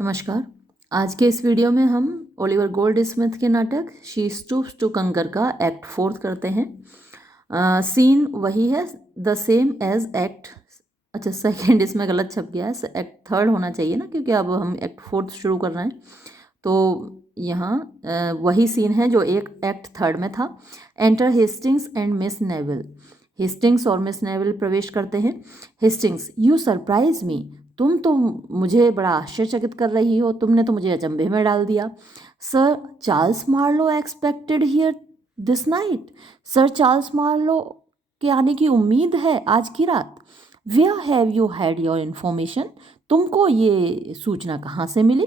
नमस्कार। आज के इस वीडियो में हम ओलिवर गोल्डस्मिथ के नाटक शी स्टूप्स टू कंकर का एक्ट 4 करते हैं। सीन वही है, द सेम एज एक्ट। अच्छा, सेकंड इसमें गलत छप गया है, एक्ट 3 होना चाहिए ना, क्योंकि अब हम एक्ट 4 शुरू कर रहे हैं। तो यहाँ वही सीन है जो एक एक्ट 3 में था। Enter Hastings and miss Neville. Hastings और मिस नेविल प्रवेश करते हैं। Hastings, you surprise me. तुम तो मुझे बड़ा आश्चर्यचकित कर रही हो, तुमने तो मुझे अचंभे में डाल दिया। Sir Charles Marlow expected here this night. Sir Charles Marlow के आने की उम्मीद है आज की रात। Where have you had your information. तुमको ये सूचना कहाँ से मिली।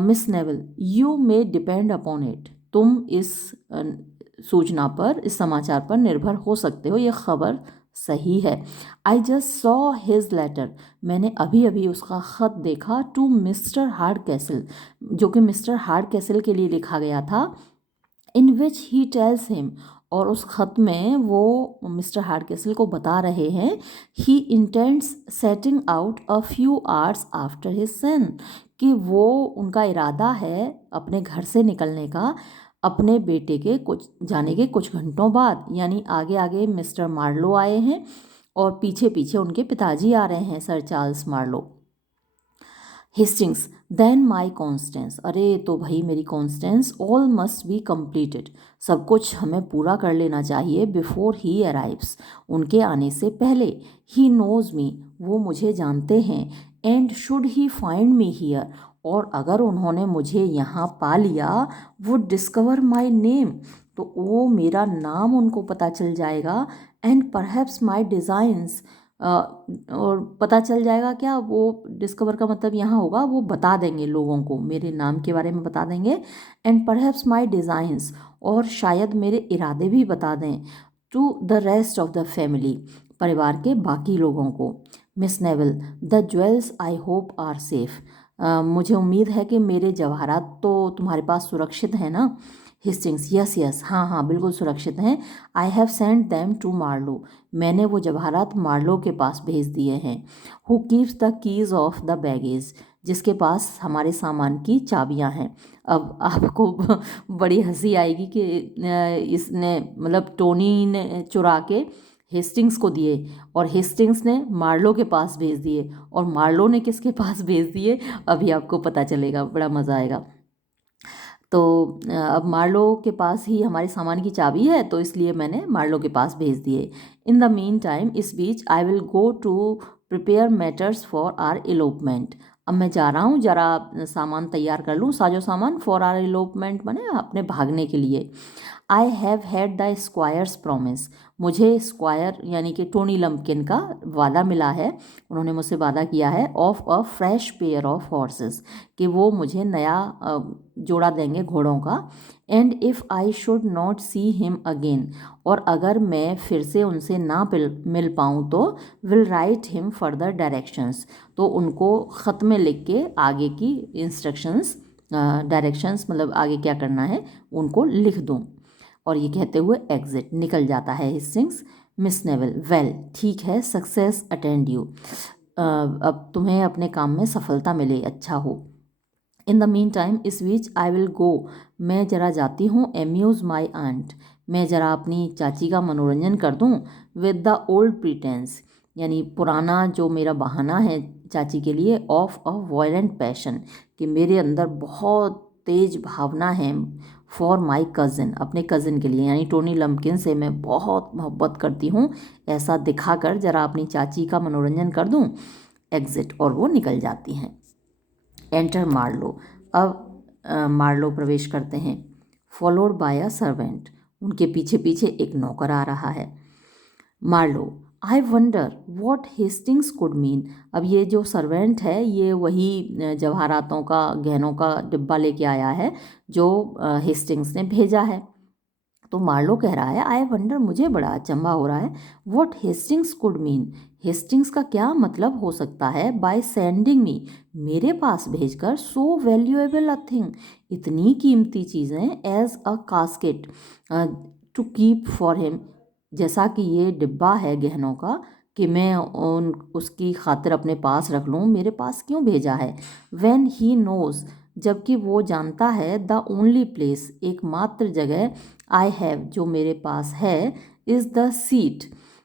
Miss Neville, you may depend upon it. तुम इस सूचना पर, इस समाचार पर निर्भर हो सकते हो, ये खबर सही है। I just saw his letter. मैंने अभी अभी उसका ख़त देखा टू मिस्टर हार्ड कैसल, जो कि मिस्टर हार्ड कैसल के लिए लिखा गया था। इन विच ही टेल्स हिम, और उस खत में वो मिस्टर हार्ड कैसल को बता रहे हैं, ही intends setting out a few hours after his son, कि वो उनका इरादा है अपने घर से निकलने का अपने बेटे के कुछ जाने के कुछ घंटों बाद। यानी आगे आगे मिस्टर मार्लो आए हैं और पीछे पीछे उनके पिताजी आ रहे हैं, sir Charles Marlow. Hastings, then my Constance. अरे तो भाई मेरी Constance, all must be completed. सब कुछ हमें पूरा कर लेना चाहिए बिफोर ही अराइव्स, उनके आने से पहले। ही नोज़ मी, वो मुझे जानते हैं। And should he find me here, और अगर उन्होंने मुझे यहाँ पा लिया, वो डिस्कवर माई नेम, तो वो मेरा नाम उनको पता चल जाएगा। एंड परहैप्स माई डिज़ाइंस, और पता चल जाएगा क्या, वो डिस्कवर का मतलब यहाँ होगा वो बता देंगे लोगों को, मेरे नाम के बारे में बता देंगे। एंड परहैप्स माई डिज़ाइंस, और शायद मेरे इरादे भी बता दें। To the rest of the family, परिवार के बाकी लोगों को। Miss Neville, the jewels I hope are safe. मुझे उम्मीद है कि मेरे जवाहरात तो तुम्हारे पास सुरक्षित हैं ना। हिस्टिंग्स, यस यस, हाँ हाँ बिल्कुल सुरक्षित हैं। I have send them to Marlow, मैंने वो जवाहरात मार्लो के पास भेज दिए हैं। Who keeps the keys of the baggage, जिसके पास हमारे सामान की चाबियां हैं। अब आपको बड़ी हंसी आएगी कि इसने मतलब टोनी ने चुरा के हेस्टिंग्स को दिए और हेस्टिंग्स ने मार्लो के पास भेज दिए, और मार्लो ने किसके पास भेज दिए अभी आपको पता चलेगा, बड़ा मज़ा आएगा। तो अब मार्लो के पास ही हमारे सामान की चाबी है, तो इसलिए मैंने मार्लो के पास भेज दिए। इन द मीन टाइम, इस बीच, I will go to prepare matters for our elopement. अब मैं जा रहा हूँ, ज़रा सामान तैयार कर लूँ, साजो सामान, फॉर आर इलोपमेंट बने अपने भागने के लिए। I have had the squares promise, मुझे स्क्वायर यानी कि टोनी लम्पकिन का वादा मिला है, उन्होंने मुझसे वादा किया है, of a fresh pair of horses, कि वो मुझे नया जोड़ा देंगे घोड़ों का। And if I should not see him again, और अगर मैं फिर से उनसे ना मिल पाऊँ तो will write him further directions, तो उनको ख़त में लिख के आगे की इंस्ट्रक्शंस, डायरेक्शंस मतलब आगे क्या करना है उनको लिख दूँ। और ये कहते हुए एग्जिट निकल जाता है हिस्टिंग्स। मिस नेवल, वेल ठीक है, सक्सेस अटेंड यू। अब तुम्हें अपने काम में सफलता मिले, अच्छा हो। इन द मीन टाइम, इस बीच, आई विल गो, मैं जरा जाती हूँ, एम्यूज़ माई आंट, मैं जरा अपनी चाची का मनोरंजन कर दूँ। विद द ओल्ड प्रिटेंस, यानी पुराना जो मेरा बहाना है चाची के लिए, ऑफ अ वायलेंट पैशन, कि मेरे अंदर बहुत तेज भावना है। फॉर माई कज़िन, अपने कज़िन के लिए, यानी टोनी लम्पकिन से मैं बहुत मोहब्बत करती हूँ, ऐसा दिखाकर जरा अपनी चाची का मनोरंजन कर दूँ। एग्जिट, और वो निकल जाती हैं। एंटर मार्लो, अब मार्लो प्रवेश करते हैं। फॉलोड बाय अ सर्वेंट, उनके पीछे पीछे एक नौकर आ रहा है। Marlow, I wonder what Hastings could mean. अब ये जो सर्वेंट है ये वही जवाहरातों का, गहनों का डिब्बा लेके आया है जो हेस्टिंग्स ने भेजा है। तो मार्लो कह रहा है, आई वंडर, मुझे बड़ा अचंभा हो रहा है, what Hastings could mean, Hastings का क्या मतलब हो सकता है, बाय सेंडिंग मी, मेरे पास भेजकर, सो वैल्यूएबल अ थिंग, इतनी कीमती चीज़ें, as a casket to keep for him, जैसा कि ये डिब्बा है गहनों का, कि मैं उसकी खातिर अपने पास रख लूँ, मेरे पास क्यों भेजा है। When he knows, जबकि वो जानता है, द ओनली प्लेस, एकमात्र जगह, आई हैव, जो मेरे पास है, इज़ द सीट,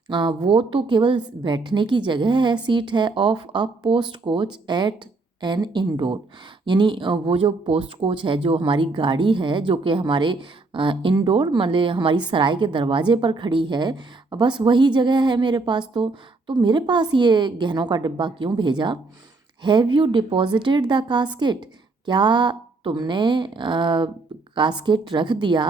वो तो केवल बैठने की जगह है, सीट है, of a post coach at an inn door, यानी वो जो पोस्ट कोच है, जो हमारी गाड़ी है, जो कि हमारे इंडोर मतलब हमारी सराय के दरवाजे पर खड़ी है, बस वही जगह है मेरे पास। तो मेरे पास ये गहनों का डिब्बा क्यों भेजा। Have you deposited the casket, क्या तुमने कास्केट रख दिया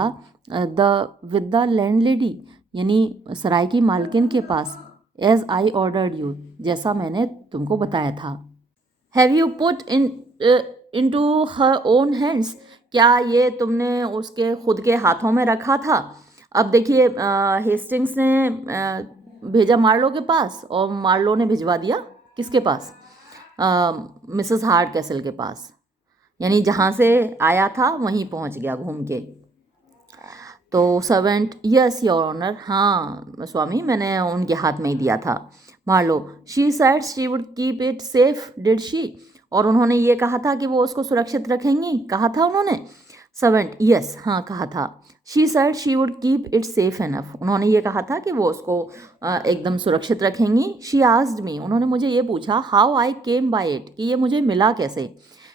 the with the landlady, यानी सराय की मालकिन के पास, एज आई ऑर्डर्ड यू, जैसा मैंने तुमको बताया था। Have you put into her own hands, क्या ये तुमने उसके खुद के हाथों में रखा था। अब देखिए हेस्टिंग्स ने भेजा मार्लो के पास और मार्लो ने भिजवा दिया किसके पास, मिसेस हार्ड कैसल के पास, यानी जहाँ से आया था वहीं पहुँच गया घूम के। तो सर्वेंट, यस योर ऑनर, हाँ स्वामी, मैंने उनके हाथ में ही दिया था। Marlow, she said she would keep it safe, did she, और उन्होंने ये कहा था कि वो उसको सुरक्षित रखेंगी, कहा था उन्होंने। सर्वेंट, यस, हाँ कहा था। She said she would keep it safe enough, उन्होंने ये कहा था कि वो उसको एकदम सुरक्षित रखेंगी। शी आस्क्ड मी, उन्होंने मुझे ये पूछा, how I came by it, कि ये मुझे मिला कैसे।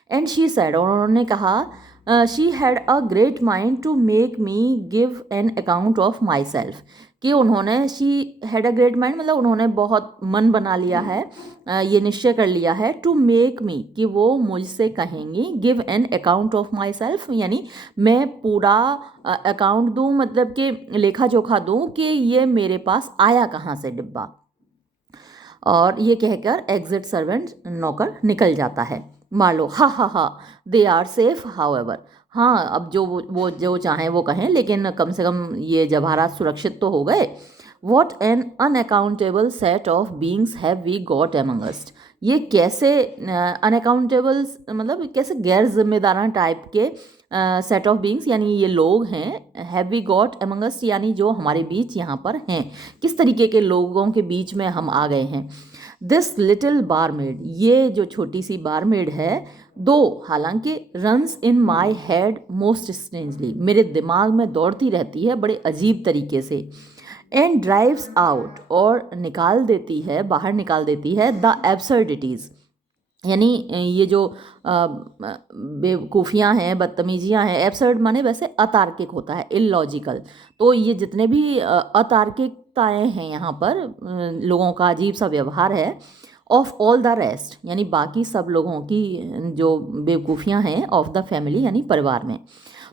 एंड शी सेड, और उन्होंने कहा, she had a great mind to make me give an account of myself, कि उन्होंने, she had a great mind मतलब उन्होंने बहुत मन बना लिया है, ये निश्चय कर लिया है, टू मेक मी, कि वो मुझसे कहेंगी, give an account of my self, यानी मैं पूरा अकाउंट दूँ, मतलब कि लेखा जोखा दूँ कि ये मेरे पास आया कहाँ से डिब्बा। और ये कहकर एग्जिट सर्वेंट, नौकर निकल जाता है। मार्लो, हा हा हा, दे आर सेफ हाउएवर, हाँ अब जो वो जो चाहें वो कहें, लेकिन कम से कम ये जवाहरात सुरक्षित तो हो गए। What an unaccountable set of beings have we got among us, ये कैसे अनअकाउंटेबल मतलब कैसे गैर जिम्मेदाराना टाइप के सेट ऑफ बींग्स, यानी ये लोग हैं, हैव वी गॉट एमंग अस, यानी जो हमारे बीच यहाँ पर हैं, किस तरीके के लोगों के बीच में हम आ गए हैं। दिस लिटिल बारमेड, ये जो छोटी सी बारमेड है, दो हालांकि, runs in my head most strangely, मेरे दिमाग में दौड़ती रहती है बड़े अजीब तरीके से। एंड ड्राइव्स आउट, और निकाल देती है, बाहर निकाल देती है, द एब्सर्डिटीज़, यानी ये जो बेवकूफ़ियाँ हैं, बदतमीजियाँ हैं, एब्सर्ड माने वैसे अतार्किक होता है, इलॉजिकल, तो ये जितने भी अतार्किकताएँ हैं यहाँ पर, लोगों का अजीब सा व्यवहार है, ऑफ ऑल द रेस्ट, यानी बाकी सब लोगों की जो बेवकूफ़ियाँ हैं, ऑफ द फैमिली, यानी परिवार में,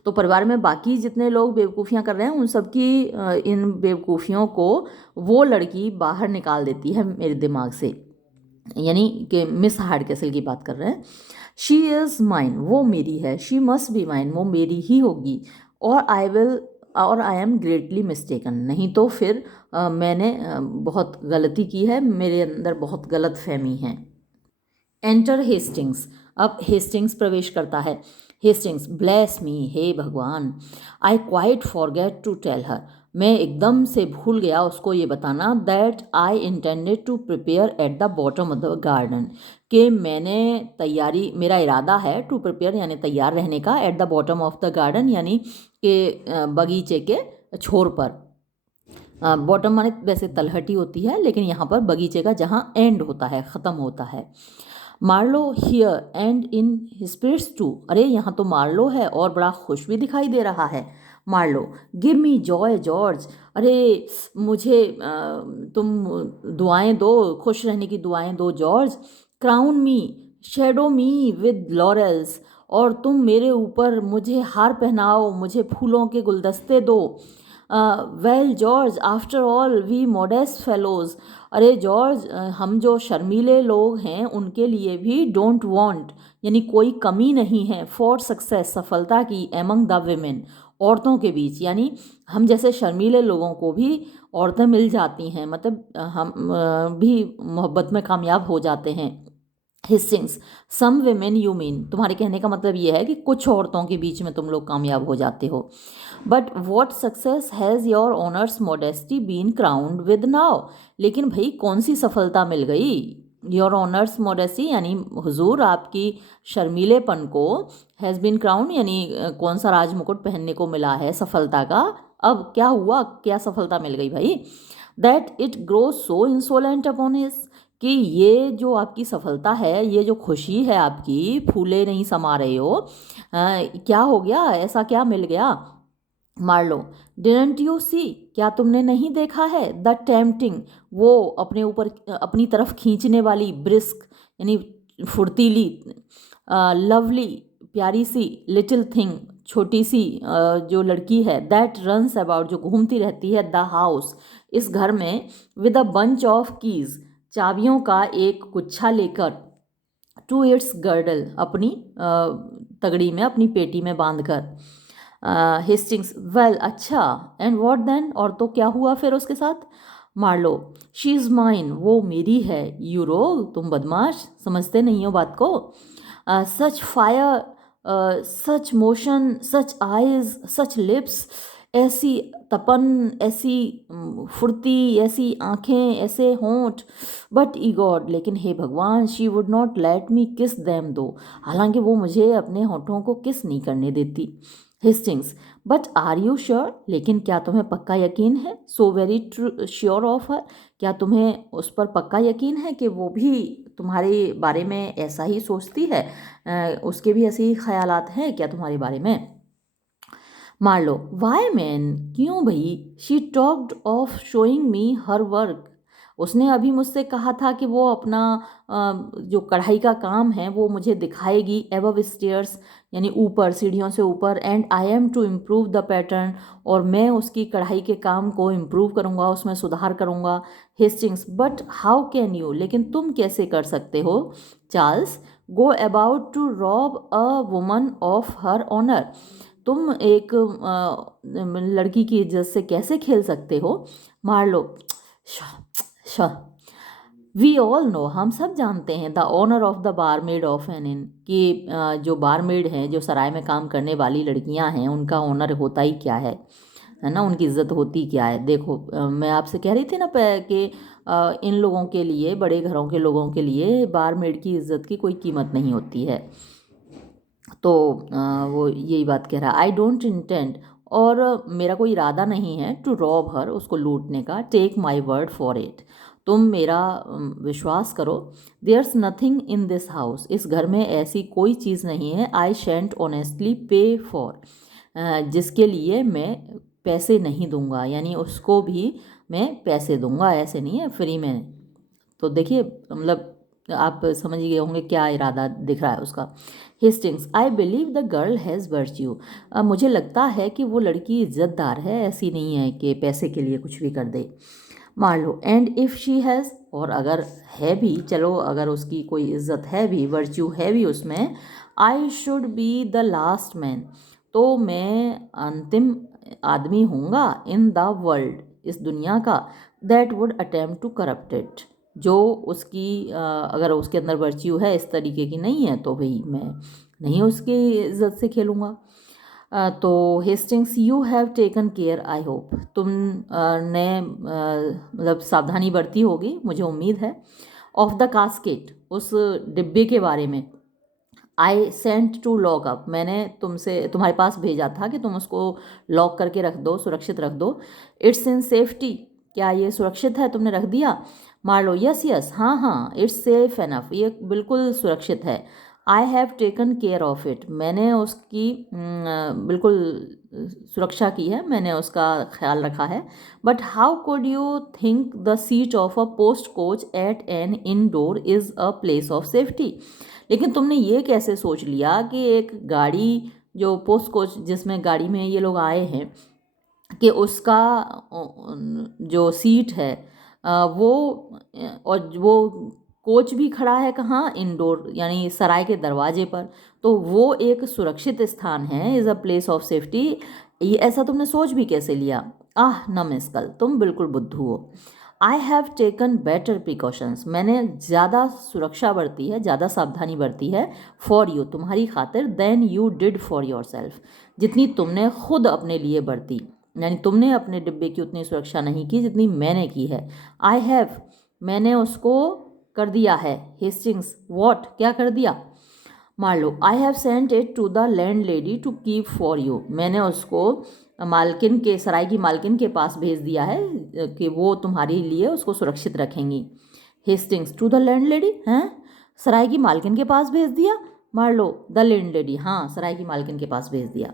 तो परिवार में बाकी जितने लोग बेवकूफ़ियाँ कर रहे हैं उन सब की इन बेवकूफ़ियों को वो लड़की बाहर निकाल देती है मेरे दिमाग से, यानी कि मिस हार्ड कैसल की बात कर रहे हैं। शी इज़ माइन, वो मेरी है, शी मस्ट बी माइन, वो मेरी ही होगी, और आई एम ग्रेटली मिस्टेकन, नहीं तो फिर मैंने बहुत गलती की है, मेरे अंदर बहुत गलत फहमी है। एंटर हेस्टिंग्स, अब हेस्टिंग्स प्रवेश करता है। हेस्टिंग्स, ब्लेस मी, हे भगवान, I quite forget to tell her, मैं एकदम से भूल गया उसको ये बताना, that I intended to prepare at the bottom of the garden, कि मैंने तैयारी, मेरा इरादा है, टू प्रिपेयर यानी तैयार रहने का, eight the bottom of the garden यानी कि बगीचे के छोर पर, बॉटम माने वैसे तलहटी होती है, लेकिन यहाँ पर बगीचे का जहाँ एंड होता है, ख़त्म होता है। Marlow here and in spirits too, अरे यहाँ तो मार्लो है और बड़ा खुश भी दिखाई दे रहा है। Marlow, give me joy George, अरे मुझे तुम दुआएं दो, खुश रहने की दुआएं दो George. Crown me, shadow me with laurels, और तुम मेरे ऊपर मुझे हार पहनाओ, मुझे फूलों के गुलदस्ते दो। Well George, after all we modest fellows, अरे जॉर्ज हम जो शर्मीले लोग हैं उनके लिए भी डोंट वांट, यानी कोई कमी नहीं है, फॉर सक्सेस, सफलता की, एमंग द विमेन, औरतों के बीच, यानी हम जैसे शर्मीले लोगों को भी औरतें मिल जाती हैं, मतलब हम भी मोहब्बत में कामयाब हो जाते हैं। हिस्टिंग्स सम वेमेन यू मीन, तुम्हारे कहने का मतलब ये है कि कुछ औरतों के बीच में तुम लोग कामयाब हो जाते हो। But what success has your honour's modesty been crowned with now, लेकिन भाई कौन सी सफलता मिल गई। योर ऑनर्स मॉडेस्टी यानी हुजूर आपकी शर्मीलेपन को, हैज़ बीन क्राउंड यानी कौन सा राज मुकुट पहनने को मिला है सफलता का। अब क्या हुआ, क्या सफलता मिल गई भाई। That it grow so insolent upon his, कि ये जो आपकी सफलता है, ये जो खुशी है आपकी, फूले नहीं समा रहे हो, क्या हो गया, ऐसा क्या मिल गया। मार्लो डिडंट यू सी, क्या तुमने नहीं देखा है, द टेम्पटिंग, वो अपने ऊपर अपनी तरफ खींचने वाली, ब्रिस्क यानी फुर्तीली, लवली प्यारी सी, लिटिल थिंग छोटी सी जो लड़की है, दैट रन्स अबाउट जो घूमती रहती है, द हाउस इस घर में, with a bunch of keys चाबियों का एक गुच्छा लेकर, टू इट्स गर्डल अपनी तगड़ी में, अपनी पेटी में बांध कर। हेस्टिंग्स वेल अच्छा, एंड वॉट देन, और तो क्या हुआ फिर उसके साथ। मार्लो शी इज़ माइन, वो मेरी है। यूरो तुम बदमाश, समझते नहीं हो बात को। सच फायर, सच मोशन, सच आइज, सच लिप्स, ऐसी तपन, ऐसी फुर्ती, ऐसी आंखें, ऐसे होंठ। बट ई गॉड, लेकिन हे भगवान, she would not let me किस देम दो, हालांकि वो मुझे अपने होठों को किस नहीं करने देती। हिस्टिंग्स बट आर यू श्योर, लेकिन क्या तुम्हें पक्का यकीन है। So very true sure of her, क्या तुम्हें उस पर पक्का यकीन है कि वो भी तुम्हारे बारे में ऐसा ही सोचती है, उसके भी ऐसे ही ख्यालात हैं क्या तुम्हारे बारे में। मार्लो वाई मैन, क्यों भाई। She talked of showing me her work, उसने अभी मुझसे कहा था कि वो अपना जो कढ़ाई का काम है वो मुझे दिखाएगी, एबव स्टेयर्स यानी ऊपर, सीढ़ियों से ऊपर, and I am to improve the pattern, और मैं उसकी कढ़ाई के काम को इम्प्रूव करूँगा, उसमें सुधार करूँगा। Hastings but how can you, लेकिन तुम कैसे कर सकते हो। Charles go about to rob a woman of her honour, तुम एक लड़की की इज्जत से कैसे खेल सकते हो। मार्लो वी ऑल नो, हम सब जानते हैं, the honour of the barmaid of an inn, कि जो बारमेड हैं, जो सराय में काम करने वाली लड़कियां हैं, उनका ऑनर होता ही क्या है ना, उनकी इज्जत होती क्या है। देखो मैं आपसे कह रही थी ना कि इन लोगों के लिए, बड़े घरों के लोगों के लिए बारमेड की इज्जत की कोई कीमत नहीं होती है। तो वो यही बात कह रहा है, आई डोंट इंटेंड, और मेरा कोई इरादा नहीं है, टू रॉब हर, उसको लूटने का, take my word for it, तुम मेरा विश्वास करो। There's nothing in this house, इस घर में ऐसी कोई चीज़ नहीं है, I shan't honestly pay for, जिसके लिए मैं पैसे नहीं दूंगा, यानी उसको भी मैं पैसे दूंगा, ऐसे नहीं है फ्री में। तो देखिए मतलब आप समझ गए होंगे क्या इरादा दिख रहा है उसका। Hastings I believe the girl has virtue, मुझे लगता है कि वो लड़की इज्जतदार है, ऐसी नहीं है कि पैसे के लिए कुछ भी कर दे। Marlow and if she has, और अगर है भी, चलो अगर उसकी कोई इज्जत है भी, वर्च्यू है भी उसमें, आई should be the last man, तो मैं अंतिम आदमी हूँगा, इन द वर्ल्ड इस दुनिया का, that would attempt to corrupt it, जो उसकी अगर उसके अंदर वर्च्यू है इस तरीके की नहीं है, तो भाई मैं नहीं उसकी इज्जत से खेलूँगा। तो Hastings you have taken care, I hope, तुम ने मतलब सावधानी बरती होगी, मुझे उम्मीद है। ऑफ द कास्केट, उस डिब्बे के बारे में। I sent to lock up, मैंने तुमसे तुम्हारे पास भेजा था कि तुम उसको लॉक करके रख दो, सुरक्षित रख दो। इट्स इन सेफ्टी, क्या ये सुरक्षित है, तुमने रख दिया। मार्लो यस यस, हाँ हाँ, इट्स सेफ एनफ, ये बिल्कुल सुरक्षित है। I have taken care of it, मैंने उसकी बिल्कुल सुरक्षा की है, मैंने उसका ख्याल रखा है। But how could you think the seat of a post coach at an inn door is a place of safety, लेकिन तुमने ये कैसे सोच लिया कि एक गाड़ी, जो पोस्ट कोच जिसमें गाड़ी में ये लोग आए हैं, कि उसका जो सीट है वो, और वो कोच भी खड़ा है कहाँ, इंडोर यानी सराय के दरवाजे पर, तो वो एक सुरक्षित स्थान है, is a place of safety. ये ऐसा तुमने सोच भी कैसे लिया। आह नमस्कल, तुम बिल्कुल बुद्धू हो। I have taken better precautions, मैंने ज़्यादा सुरक्षा बरती है, ज़्यादा सावधानी बरती है, फॉर यू, तुम्हारी खातिर, then you did for yourself, जितनी तुमने खुद अपने लिए बरती, यानी तुमने अपने डिब्बे की उतनी सुरक्षा नहीं की जितनी मैंने की है। आई हैव, मैंने उसको कर दिया है। हेस्टिंग्स, वॉट, क्या कर दिया? Marlow, I have sent it to the landlady to keep for you, मैंने उसको मालकिन के, सराय की मालकिन के पास भेज दिया है कि वो तुम्हारे लिए उसको सुरक्षित रखेंगी। Hastings, to the landlady, हैं, सराय की मालकिन के पास भेज दिया? मार्लो, द लैंड लेडी, हाँ, सराय की मालकिन के पास भेज दिया।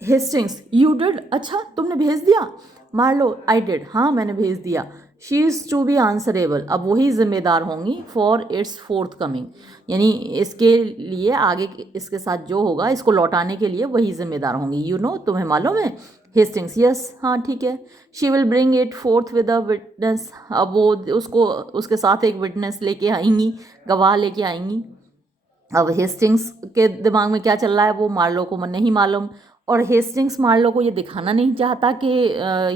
हेस्टिंग्स, यू डिड, अच्छा तुमने भेज दिया? मार्लो, आई डिड, हाँ मैंने भेज दिया। She is to be answerable, अब वही जिम्मेदार होंगी, फॉर इट्स फोर्थ कमिंग, यानी इसके लिए आगे इसके साथ जो होगा इसको लौटाने के लिए वही जिम्मेदार होंगी। यू नो, तुम्हें मालूम है? हेस्टिंग्स, यस, हाँ ठीक है। She will bring it fourth with a witness, अब वो उसको उसके साथ एक विटनेस लेके आएंगी, गवाह लेके आएंगी। अब हेस्टिंग्स के दिमाग में क्या चल रहा है वो मार्लो को नहीं मालूम, और हेस्टिंग्स मार्लो को ये दिखाना नहीं चाहता कि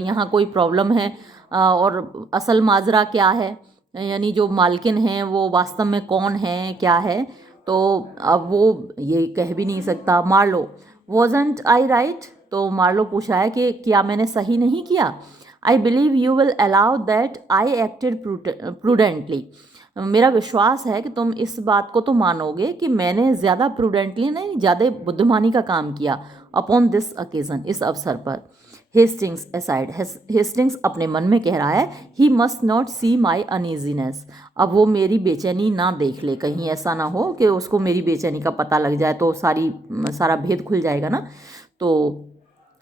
यहाँ कोई प्रॉब्लम है और असल माजरा क्या है, यानी जो मालकिन हैं वो वास्तव में कौन है, क्या है। तो अब वो ये कह भी नहीं सकता। मार्लो, वॉजंट आई राइट, तो मार्लो पूछा है कि क्या मैंने सही नहीं किया? I believe you will allow that I acted prudently, मेरा विश्वास है कि तुम इस बात को तो मानोगे कि मैंने ज़्यादा प्रूडेंटली नहीं, ज़्यादा बुद्धिमानी का काम किया, अपॉन दिस ओकेजन, इस अवसर पर। हेस्टिंग्स असाइड, हेस्टिंग्स अपने मन में कह रहा है, he must not see my uneasiness, अब वो मेरी बेचैनी ना देख ले, कहीं ऐसा ना हो कि उसको मेरी बेचैनी का पता लग जाए तो सारा भेद खुल जाएगा ना। तो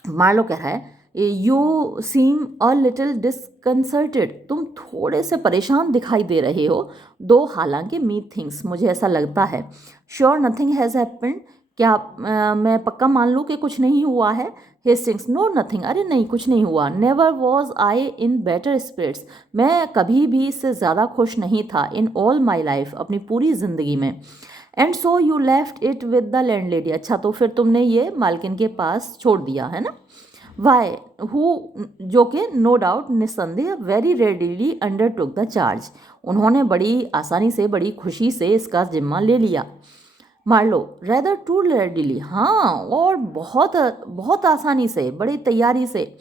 मार्लो कह रहा है, यू सीम अ लिटिल डिसकंसर्टेड, तुम थोड़े से परेशान दिखाई दे रहे हो, दो हालांकि मी थिंग्स, मुझे ऐसा लगता है। श्योर नथिंग हैज़ हैपेंड, क्या मैं पक्का मान लूँ कि कुछ नहीं हुआ है? हेस्टिंग्स, नो नथिंग, अरे नहीं कुछ नहीं हुआ। Never was I in better spirits, मैं कभी भी इससे ज़्यादा खुश नहीं था, इन ऑल माई लाइफ, अपनी पूरी ज़िंदगी में। And so you left it with the land lady, अच्छा तो फिर तुमने ये मालकिन के पास छोड़ दिया है ना। वाई, हु, जो कि नो डाउट, निस्संदेह, very readily under took the charge, उन्होंने बड़ी आसानी से, बड़ी खुशी से इसका जिम्मा ले लिया। मार्लो, रेदर टू रेडिली, हाँ और बहुत बहुत आसानी से, बड़ी तैयारी से।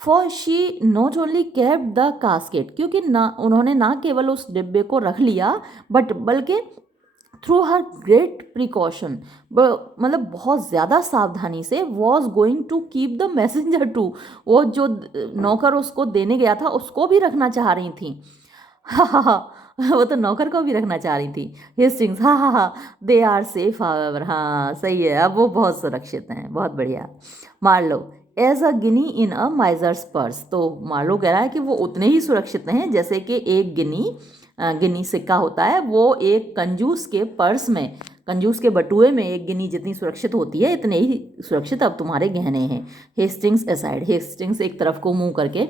For she not only kept the casket, क्योंकि ना उन्होंने ना केवल उस डिब्बे को रख लिया बल्कि थ्रू हर ग्रेट प्रिकॉशन, मतलब बहुत ज़्यादा सावधानी से, was going to keep the messenger too, वो जो नौकर उसको देने गया था उसको भी रखना चाह रही थी। हा हा हा, वो तो नौकर को भी रखना चाह रही थी। हेस्टिंग्स, हा हा हा, दे आर सेफ हावेवर, हाँ सही है, अब वो बहुत सुरक्षित हैं, बहुत बढ़िया। Marlow, as a guinea in a miser's purse, तो मार्लो कह रहा है कि वो उतने ही सुरक्षित हैं जैसे कि एक गिनी सिक्का होता है, वो एक कंजूस के पर्स में, कंजूस के बटुए में एक गिनी जितनी सुरक्षित होती है, इतने ही सुरक्षित अब तुम्हारे गहने हैं। हेस्टिंग्स असाइड, हेस्टिंग्स एक तरफ को मुंह करके।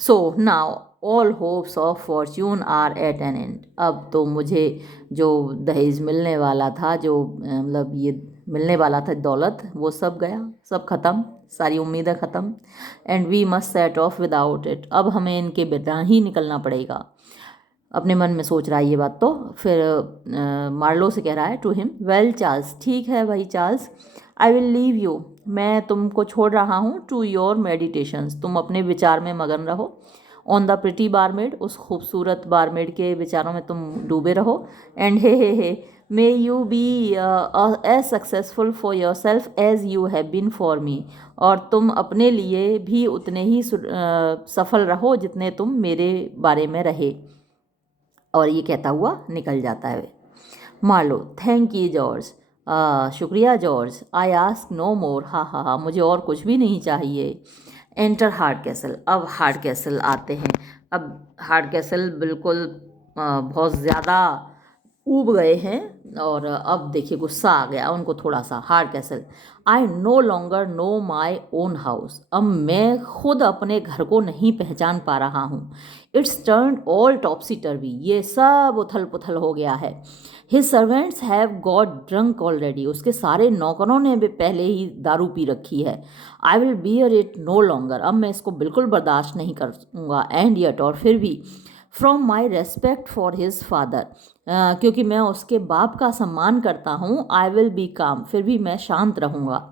So now all hopes of fortune are at an end, अब तो मुझे जो दहेज मिलने वाला था, जो मतलब ये मिलने वाला था दौलत, वो सब गया, सब ख़त्म, सारी उम्मीदें ख़त्म। And we must set off without it, अब हमें इनके बिना ही निकलना पड़ेगा। अपने मन में सोच रहा है ये बात। तो फिर मार्लो से कह रहा है टू हिम, वेल चार्ल्स, ठीक है भाई Charles, I will leave you, मैं तुमको छोड़ रहा हूँ, टू योर मेडिटेशंस, तुम अपने विचार में मगन रहो। ऑन द प्रिटी बारमेड, उस खूबसूरत बारमेड के विचारों में तुम डूबे रहो। And hey may you be as successful for yourself as you have been for me, और तुम अपने लिए भी उतने ही सफल रहो जितने तुम मेरे बारे में रहे। और ये कहता हुआ निकल जाता है। मार्लो, थैंक यू जॉर्ज, शुक्रिया जॉर्ज, आई आस्क नो मोर, हा हा हा, मुझे और कुछ भी नहीं चाहिए। एंटर हार्ड कैसल, अब हार्ड कैसल आते हैं। अब हार्ड कैसल बिल्कुल बहुत ज़्यादा ऊब गए हैं और अब देखिए गुस्सा आ गया उनको थोड़ा सा। Hard castle, I know longer know my own house, अब मैं खुद अपने घर को नहीं पहचान पा रहा हूँ। इट्स टर्न ऑल टॉपसी टर्वी, ये सब उथल पुथल हो गया है। His servants have got drunk already, उसके सारे नौकरों ने भी पहले ही दारू पी रखी है। I will bear it no longer, अब मैं इसको बिल्कुल बर्दाश्त नहीं करूँगा। एंड यट, और फिर भी, from my respect for his father, क्योंकि मैं उसके बाप का सम्मान करता हूँ। आई विल बी काम, फिर भी मैं शांत रहूँगा।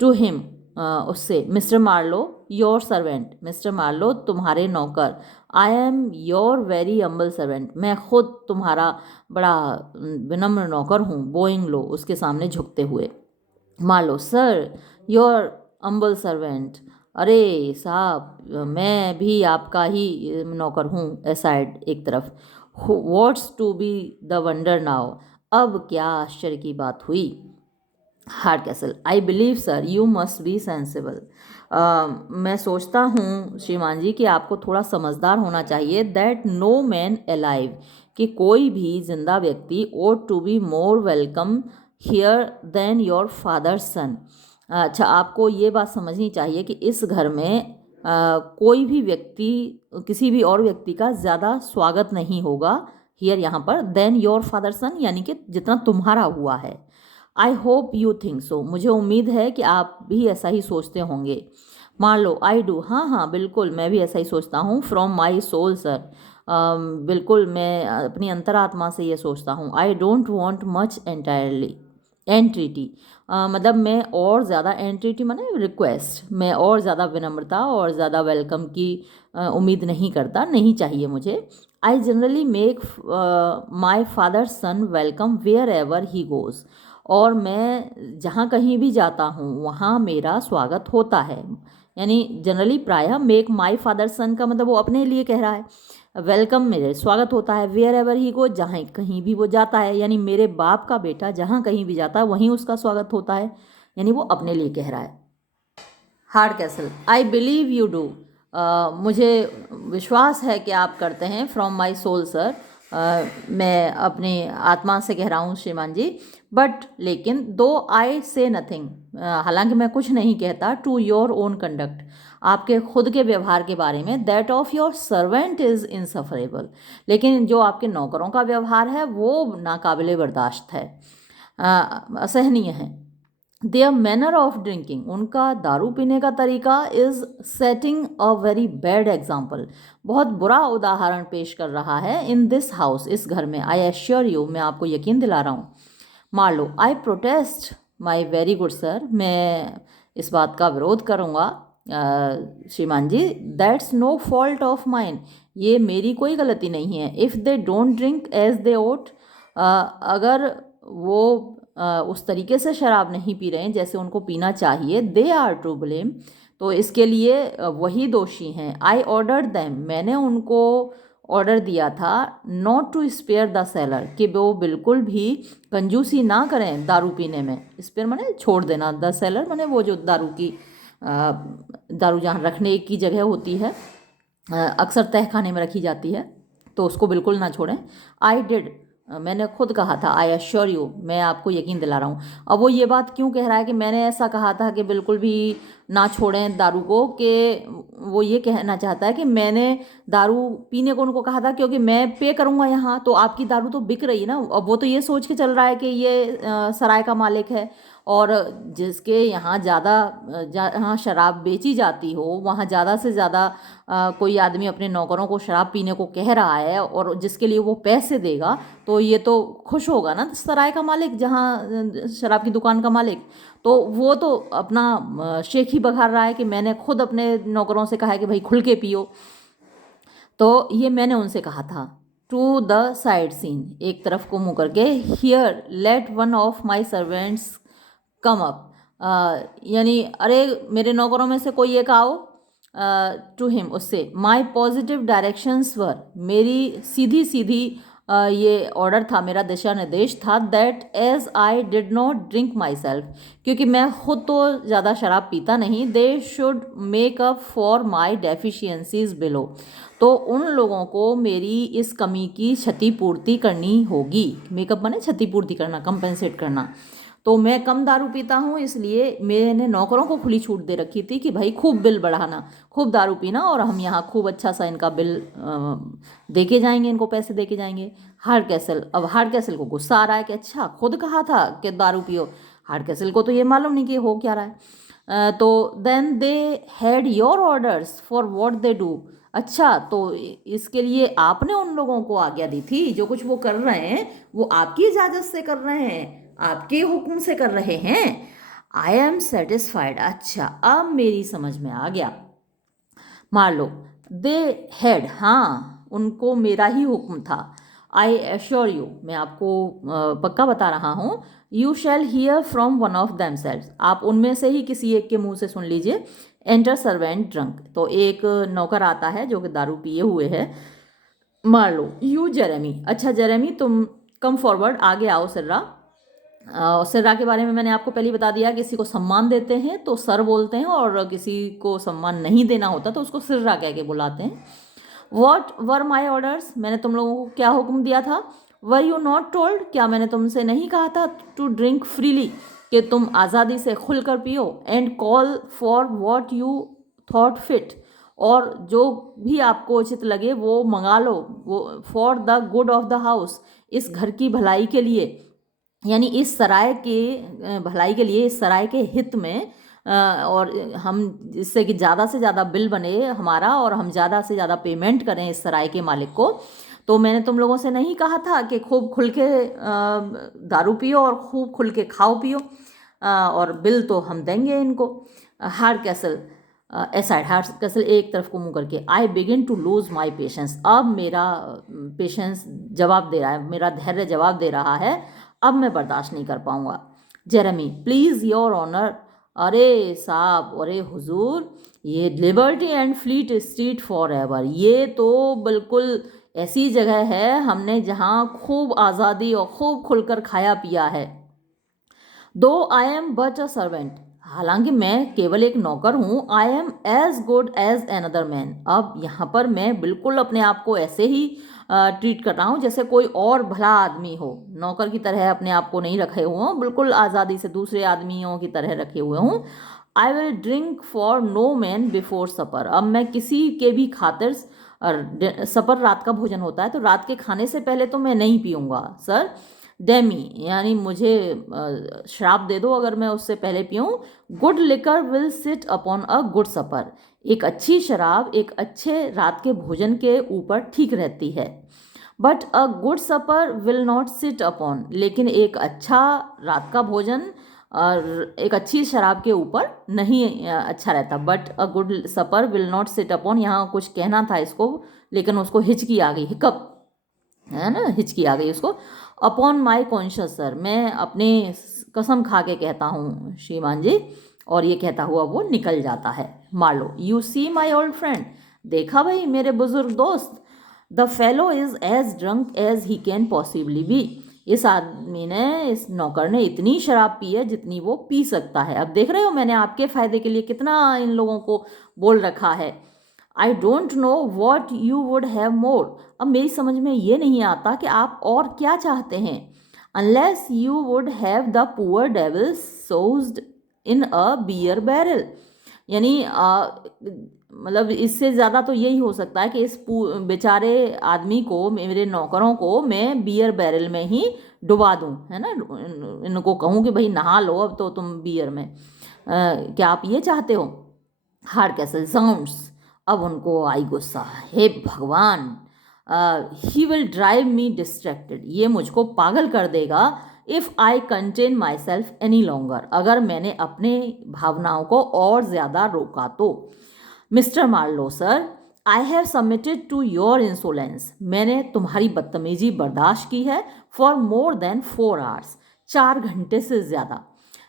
टू हिम, उससे, Mr Marlow your servant, Mr Marlow तुम्हारे नौकर। I am your very humble servant, मैं खुद तुम्हारा बड़ा विनम्र नौकर हूँ। बोइंग लो, उसके सामने झुकते हुए। Marlow, sir your humble servant, अरे साहब मैं भी आपका ही नौकर हूँ। एसाइड, एक तरफ, what's to be the wonder now, अब क्या आश्चर्य की बात हुई। Hardcastle, I believe sir you must be sensible, मैं सोचता हूँ श्रीमान जी कि आपको थोड़ा समझदार होना चाहिए। दैट नो मैन अलाइव, कि कोई भी जिंदा व्यक्ति ought to be more welcome here than your father son. अच्छा, आपको ये बात समझनी चाहिए कि इस घर में कोई भी व्यक्ति किसी भी और व्यक्ति का ज़्यादा स्वागत नहीं होगा। हियर यहाँ पर, देन योर फादर सन, यानी कि जितना तुम्हारा हुआ है। I hope you think so, मुझे उम्मीद है कि आप भी ऐसा ही सोचते होंगे। मान लो, आई डू, हाँ हाँ बिल्कुल मैं भी ऐसा ही सोचता हूँ। फ्रॉम माई सोल सर, बिल्कुल मैं अपनी अंतरात्मा से ये सोचता हूँ। I don't want much entirely entreaty, मतलब मैं और ज़्यादा, एंट्रीटी माने रिक्वेस्ट, मैं और ज़्यादा विनम्रता और ज़्यादा वेलकम की उम्मीद नहीं करता, नहीं चाहिए मुझे। I generally make my father son welcome wherever he goes, और मैं जहाँ कहीं भी जाता हूँ वहाँ मेरा स्वागत होता है। यानी जनरली, प्रायः, मेक माई फादर सन का मतलब वो अपने लिए कह रहा है। वेलकम, मेरे स्वागत होता है। वेयर एवर ही गो, जहाँ कहीं भी वो जाता है, यानी मेरे बाप का बेटा जहाँ कहीं भी जाता है वहीं उसका स्वागत होता है, यानी वो अपने लिए कह रहा है। Hard castle, I believe you do, मुझे विश्वास है कि आप करते हैं। फ्रॉम माई सोल सर, मैं अपनी आत्मा से कह रहा हूँ श्रीमान जी। बट, लेकिन, दो आई से नथिंग, हालांकि मैं कुछ नहीं कहता। टू योर ओन कंडक्ट, आपके खुद के व्यवहार के बारे में। That of your servant is insufferable, लेकिन जो आपके नौकरों का व्यवहार है वो नाकाबिले बर्दाश्त है, असहनीय है। देयर मैनर ऑफ ड्रिंकिंग, उनका दारू पीने का तरीका, is setting a very bad example, बहुत बुरा उदाहरण पेश कर रहा है। इन दिस हाउस, इस घर में। आई एश्योर यू, मैं आपको यकीन दिला रहा हूँ। Marlow, I protest my very good sir, मैं इस बात का विरोध करूँगा श्रीमान जी। That's no fault of mine, ये मेरी कोई गलती नहीं है। If they don't drink as they ought, अगर वो उस तरीके से शराब नहीं पी रहे हैं जैसे उनको पीना चाहिए, दे आर टू ब्लेम, तो इसके लिए वही दोषी हैं। आई ऑर्डर दैम, मैंने उनको ऑर्डर दिया था। Not to spare the cellar, कि वो बिल्कुल भी कंजूसी ना करें दारू पीने में। स्पेयर माने छोड़ देना, द सेलर माने वो जो दारू की दारू जहाँ रखने की जगह होती है, अक्सर तहखाने में रखी जाती है, तो उसको बिल्कुल ना छोड़ें। आई डिड, मैंने खुद कहा था। आई एश्योर यू, मैं आपको यकीन दिला रहा हूँ। अब वो ये बात क्यों कह रहा है कि मैंने ऐसा कहा था कि बिल्कुल भी ना छोड़ें दारू को, कि वो ये कहना चाहता है कि मैंने दारू पीने को उनको कहा था क्योंकि मैं पे करूँगा यहाँ, तो आपकी दारू तो बिक रही है ना। अब वो तो ये सोच के चल रहा है कि ये सराय का मालिक है, और जिसके यहाँ ज़्यादा जहाँ शराब बेची जाती हो वहाँ ज़्यादा से ज़्यादा कोई आदमी अपने नौकरों को शराब पीने को कह रहा है और जिसके लिए वो पैसे देगा, तो ये तो खुश होगा ना सराय का मालिक, जहाँ शराब की दुकान का मालिक। तो वो तो अपना शेख ही बघार रहा है कि मैंने खुद अपने नौकरों से कहा है कि भाई खुल के पियो, तो ये मैंने उनसे कहा था। टू द साइड सीन, एक तरफ को मुँह करके। Here let one of my servants come up, यानी अरे मेरे नौकरों में से कोई एक आओ। टू हिम, उससे। माई पॉजिटिव डायरेक्शंस वर, मेरी सीधी सीधी ये ऑर्डर था, मेरा दिशा निर्देश था। That as I did not drink myself, क्योंकि मैं खुद तो ज़्यादा शराब पीता नहीं। They should make up for my deficiencies below, तो उन लोगों को मेरी इस कमी की क्षतिपूर्ति करनी होगी। मेकअप माने क्षतिपूर्ति करना, कंपेंसेट करना। तो मैं कम दारू पीता हूँ, इसलिए मैंने नौकरों को खुली छूट दे रखी थी कि भाई खूब बिल बढ़ाना, खूब दारू पीना, और हम यहाँ खूब अच्छा सा इनका बिल दे के जाएंगे, इनको पैसे दे के जाएंगे। हार्ड कैसल, अब हार्ड कैसल को गुस्सा आ रहा है कि अच्छा खुद कहा था कि दारू पियो। हार्ड कैसल को तो ये मालूम नहीं कि हो क्या रहा है। तो then they had your orders for what they do. अच्छा, तो इसके लिए आपने उन लोगों को आज्ञा दी थी, जो कुछ वो कर रहे हैं वो आपकी इजाज़त से कर रहे हैं, आपके हुक्म से कर रहे हैं। I am satisfied. अच्छा, अब मेरी समझ में आ गया। मान लो दे हैड, हाँ उनको मेरा ही हुक्म था। आई एश्योर यू, मैं आपको पक्का बता रहा हूँ, you shall here from one of them selves, आप उनमें से ही किसी एक के मुंह से सुन लीजिए। एंटर सर्वेंट ड्रंक, तो एक नौकर आता है जो कि दारू पिए हुए है। मान लो यू जेरेमी, अच्छा जेरेमी तुम कम फॉरवर्ड, आगे आओ सिर्रा। सिर्रा के बारे में मैंने आपको पहले ही बता दिया, किसी को सम्मान देते हैं तो सर बोलते हैं, और किसी को सम्मान नहीं देना होता तो उसको सिर्रा कह के बुलाते हैं। वॉट वर माई ऑर्डर्स, मैंने तुम लोगों को क्या हुक्म दिया था। वर यू नॉट टोल्ड, क्या मैंने तुमसे नहीं कहा था टू ड्रिंक फ्रीली, कि तुम आज़ादी से खुलकर पियो। And call for what you thought fit, और जो भी आपको उचित लगे वो मंगा लो, वो for the good of the house, इस घर की भलाई के लिए, यानी इस सराय के भलाई के लिए, इस सराय के हित में, और हम इससे कि ज़्यादा से ज़्यादा बिल बने हमारा, और हम ज़्यादा से ज़्यादा पेमेंट करें इस सराय के मालिक को। तो मैंने तुम लोगों से नहीं कहा था कि खूब खुल के दारू पियो और खूब खुल के खाओ पियो, और बिल तो हम देंगे इनको। Hardcastle aside, Hardcastle एक तरफ को मुंह करके, I begin to lose my patience, अब मेरा पेशेंस जवाब दे रहा है, मेरा धैर्य जवाब दे रहा है, अब मैं बर्दाश्त नहीं कर पाऊंगा। जेरेमी, प्लीज़ योर ऑनर, अरे साहब, अरे हुजूर, ये liberty and fleet street for ever, ये तो बिल्कुल ऐसी जगह है हमने जहाँ खूब आज़ादी और खूब खुलकर खाया पिया है। Though I am but a servant, हालांकि मैं केवल एक नौकर हूँ। I am as good as another man, अब यहाँ पर मैं बिल्कुल अपने आप को ऐसे ही ट्रीट कर रहा हूँ जैसे कोई और भला आदमी हो, नौकर की तरह अपने आप को नहीं रखे हुए हूँ, बिल्कुल आज़ादी से दूसरे आदमियों की तरह रखे हुए हूँ। I will drink for no man before supper, अब मैं किसी के भी खातिर, सपर रात का भोजन होता है तो रात के खाने से पहले तो मैं नहीं पीऊँगा सर। डेमी, यानी मुझे शराब दे दो अगर मैं उससे पहले पीऊँ। Good liquor will sit upon a good supper, एक अच्छी शराब एक अच्छे रात के भोजन के ऊपर ठीक रहती है। But a good supper will not sit upon, लेकिन एक अच्छा रात का भोजन और एक अच्छी शराब के ऊपर नहीं अच्छा रहता। But a good supper will not sit upon, यहाँ कुछ कहना था इसको, लेकिन उसको हिचकी आ गई, हिकअप है ना, हिचकी आ गई उसको। अपॉन माई कॉन्शियस सर, मैं अपने कसम खा के कहता हूँ श्रीमान जी, और ये कहता हुआ वो निकल जाता है। मान लो you see my old friend, देखा भाई मेरे बुजुर्ग दोस्त, the fellow is as drunk as he can possibly be, इस आदमी ने, इस नौकर ने इतनी शराब पी है जितनी वो पी सकता है। अब देख रहे हो मैंने आपके फायदे के लिए कितना इन लोगों को बोल रखा है। आई don't know what you would have more, अब मेरी समझ में ये नहीं आता कि आप और क्या चाहते हैं। Unless you would have the poor devil soused in a beer barrel, यानी मतलब इससे ज़्यादा तो यही हो सकता है कि इस बेचारे आदमी को, मेरे नौकरों को मैं बियर बैरल में ही डुबा दूं, है ना, इनको कहूँ कि भाई नहा लो अब तो तुम बियर में। क्या आप ये चाहते हो। हार्ड कैसल साउंड्स, अब उनको आई गुस्सा, हे भगवान, he will drive me distracted, ये मुझको पागल कर देगा। If I contain myself any longer, अगर मैंने अपने भावनाओं को और ज़्यादा रोका तो। Mister Marlow sir, I have submitted to your insolence, मैंने तुम्हारी बदतमीजी बर्दाश्त की है फॉर मोर देन 4 आवर्स, 4 घंटे से ज़्यादा।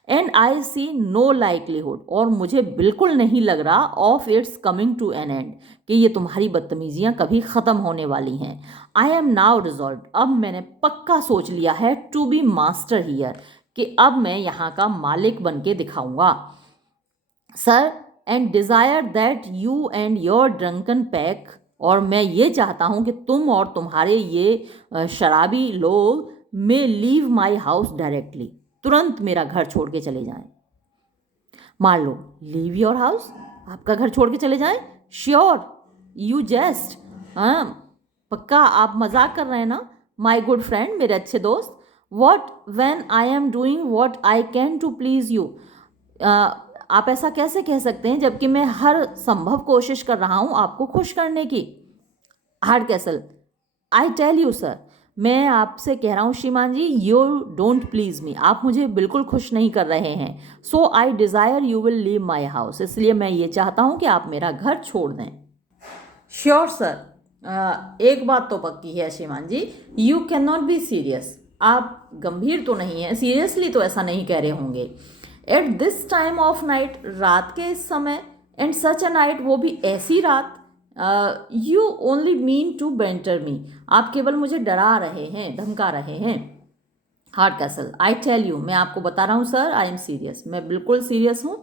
And I see no likelihood, और मुझे बिल्कुल नहीं लग रहा of its coming to an end, कि ये तुम्हारी बदतमीजियाँ कभी ख़त्म होने वाली हैं। आई एम नाउ रिजॉल्व, अब मैंने पक्का सोच लिया है टू बी मास्टर हियर, कि अब मैं यहाँ का मालिक बन के दिखाऊंगा sir. And desire that you and your drunken pack और मैं ये चाहता हूँ कि तुम और तुम्हारे ये शराबी लोग may leave my house directly, तुरंत मेरा घर छोड़ के चले जाएं। मार्लो, लीव योर हाउस, आपका घर छोड़ के चले जाएं? श्योर, यू जेस्ट, हाँ पक्का आप मजाक कर रहे हैं ना माई गुड फ्रेंड, मेरे अच्छे दोस्त। What when I am doing what I can to please you, आप ऐसा कैसे कह सकते हैं जबकि मैं हर संभव कोशिश कर रहा हूँ आपको खुश करने की। Hardcastle, I tell you sir, मैं आपसे कह रहा हूँ श्रीमान जी, यू डोंट प्लीज़ मी, आप मुझे बिल्कुल खुश नहीं कर रहे हैं। So I desire you will leave my house, इसलिए मैं ये चाहता हूँ कि आप मेरा घर छोड़ दें। श्योर सर, एक बात तो पक्की है श्रीमान जी, you can not be serious, आप गंभीर तो नहीं हैं, सीरियसली तो ऐसा नहीं कह रहे होंगे। At this time of night, रात के इस समय, एंड सच अ नाइट, वो भी ऐसी रात, you only mean to banter me, आप केवल मुझे डरा रहे हैं, धमका रहे हैं। Hardcastle, I tell you, मैं आपको बता रहा हूँ सर, आई एम सीरियस, मैं बिल्कुल सीरियस हूँ,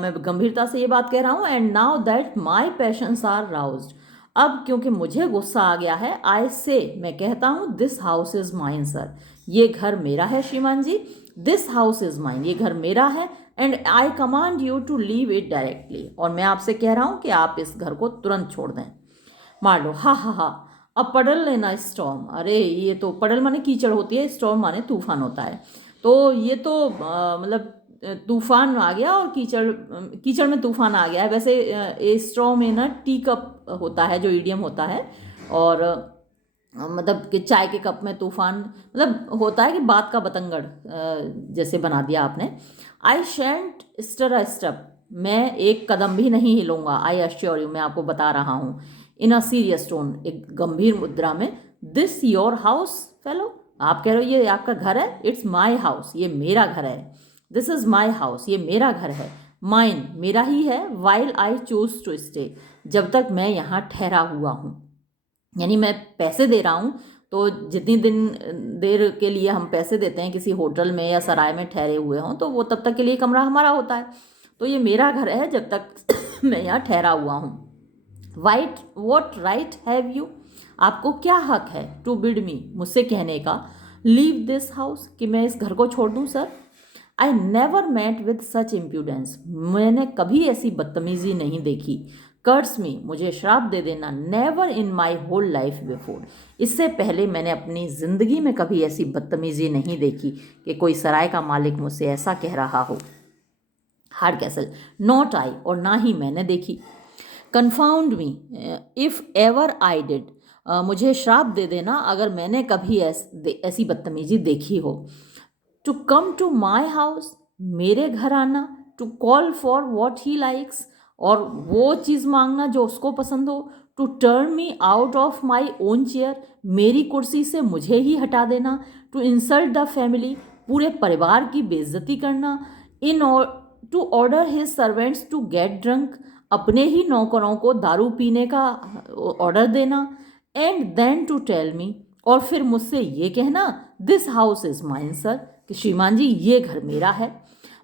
मैं गंभीरता से ये बात कह रहा हूँ। And now that my passions are roused, अब क्योंकि मुझे गुस्सा आ गया है, आई से, मैं कहता हूँ, this house is mine sir, ये घर मेरा है श्रीमान जी, दिस हाउस इज़ माइन, ये घर मेरा है, and I command you to leave it directly, और मैं आपसे कह रहा हूँ कि आप इस घर को तुरंत छोड़ दें। मार लो, हा हा हा, अब पडल लेना स्टॉर्म, अरे ये तो पडल माने कीचड़ होती है, स्टॉर्म माने तूफान होता है, तो ये तो मतलब तूफान आ गया और कीचड़ में तूफान आ गया है। वैसे ए स्ट्रॉ में ना टी कप होता है जो ईडियम होता है, और मतलब कि चाय के कप में तूफान, मतलब होता है कि बात का बतंगड़ जैसे बना दिया आपने। आई शेंट स्टर अ स्टेप, मैं एक कदम भी नहीं हिलूंगा, आई एश्योर यू, मैं आपको बता रहा हूँ। इन अ सीरियस टोन, एक गंभीर मुद्रा में, दिस योर हाउस फेलो, आप कह रहे हो ये आपका घर है, इट्स माई हाउस, ये मेरा घर है, दिस इज़ माई हाउस, ये मेरा घर है, माइन, मेरा ही है, while I choose to stay, जब तक मैं यहाँ ठहरा हुआ हूँ, यानी मैं पैसे दे रहा हूँ, तो जितनी देर के लिए हम पैसे देते हैं किसी होटल में या सराय में ठहरे हुए हों, तो वो तब तक के लिए कमरा हमारा होता है, तो ये मेरा घर है जब तक मैं यहाँ ठहरा हुआ हूँ। White what right have you, आपको क्या हक है, टू बिड मी, मुझसे कहने का, लीव दिस हाउस, कि मैं इस घर को छोड़ दूँ sir. I never met with such impudence, मैंने कभी ऐसी बदतमीजी नहीं देखी। कर्स मी, मुझे श्राप दे देना, never in my whole life before, इससे पहले मैंने अपनी ज़िंदगी में कभी ऐसी बदतमीजी नहीं देखी कि कोई सराय का मालिक मुझसे ऐसा कह रहा हो। हार्ड कैसल, नॉट आई, और ना ही मैंने देखी। Confound me if ever I did, मुझे श्राप दे देना अगर मैंने कभी ऐसी बदतमीजी देखी हो। To come to my house, मेरे घर आना, to call for what he likes, और वो चीज़ मांगना जो उसको पसंद हो, to turn me out of my own chair, मेरी कुर्सी से मुझे ही हटा देना, टू इंसल्ट द फैमिली, पूरे परिवार की बेइज्जती करना, in to order his servants to get drunk, अपने ही नौकरों को दारू पीने का ऑर्डर देना, and then to tell me, और फिर मुझसे ये कहना, this house is mine sir, कि श्रीमान जी ये घर मेरा है।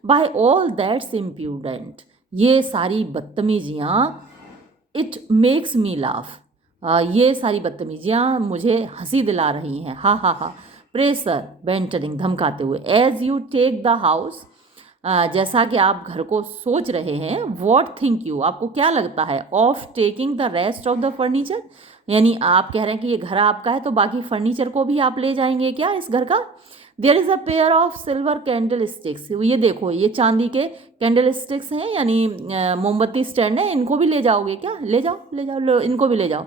बाय ऑल दैट्स इम्प्यूडेंट, ये सारी बदतमीजियाँ, इट मेक्स मी लाफ, ये सारी बदतमीजियाँ मुझे हंसी दिला रही हैं, हा हा हा। प्रे सर, बेंटरिंग, धमकाते हुए, as you take the house, जैसा कि आप घर को सोच रहे हैं, वॉट थिंक यू, आपको क्या लगता है, of taking the rest of the furniture, यानी आप कह रहे हैं कि ये घर आपका है तो बाकी फर्नीचर को भी आप ले जाएंगे क्या इस घर का। There is a pair of silver candlesticks, ये देखो ये चांदी के कैंडल स्टिक्स हैं, यानी मोमबत्ती स्टैंड है, इनको भी ले जाओगे क्या, ले जाओ ले जाओ, इनको भी ले जाओ।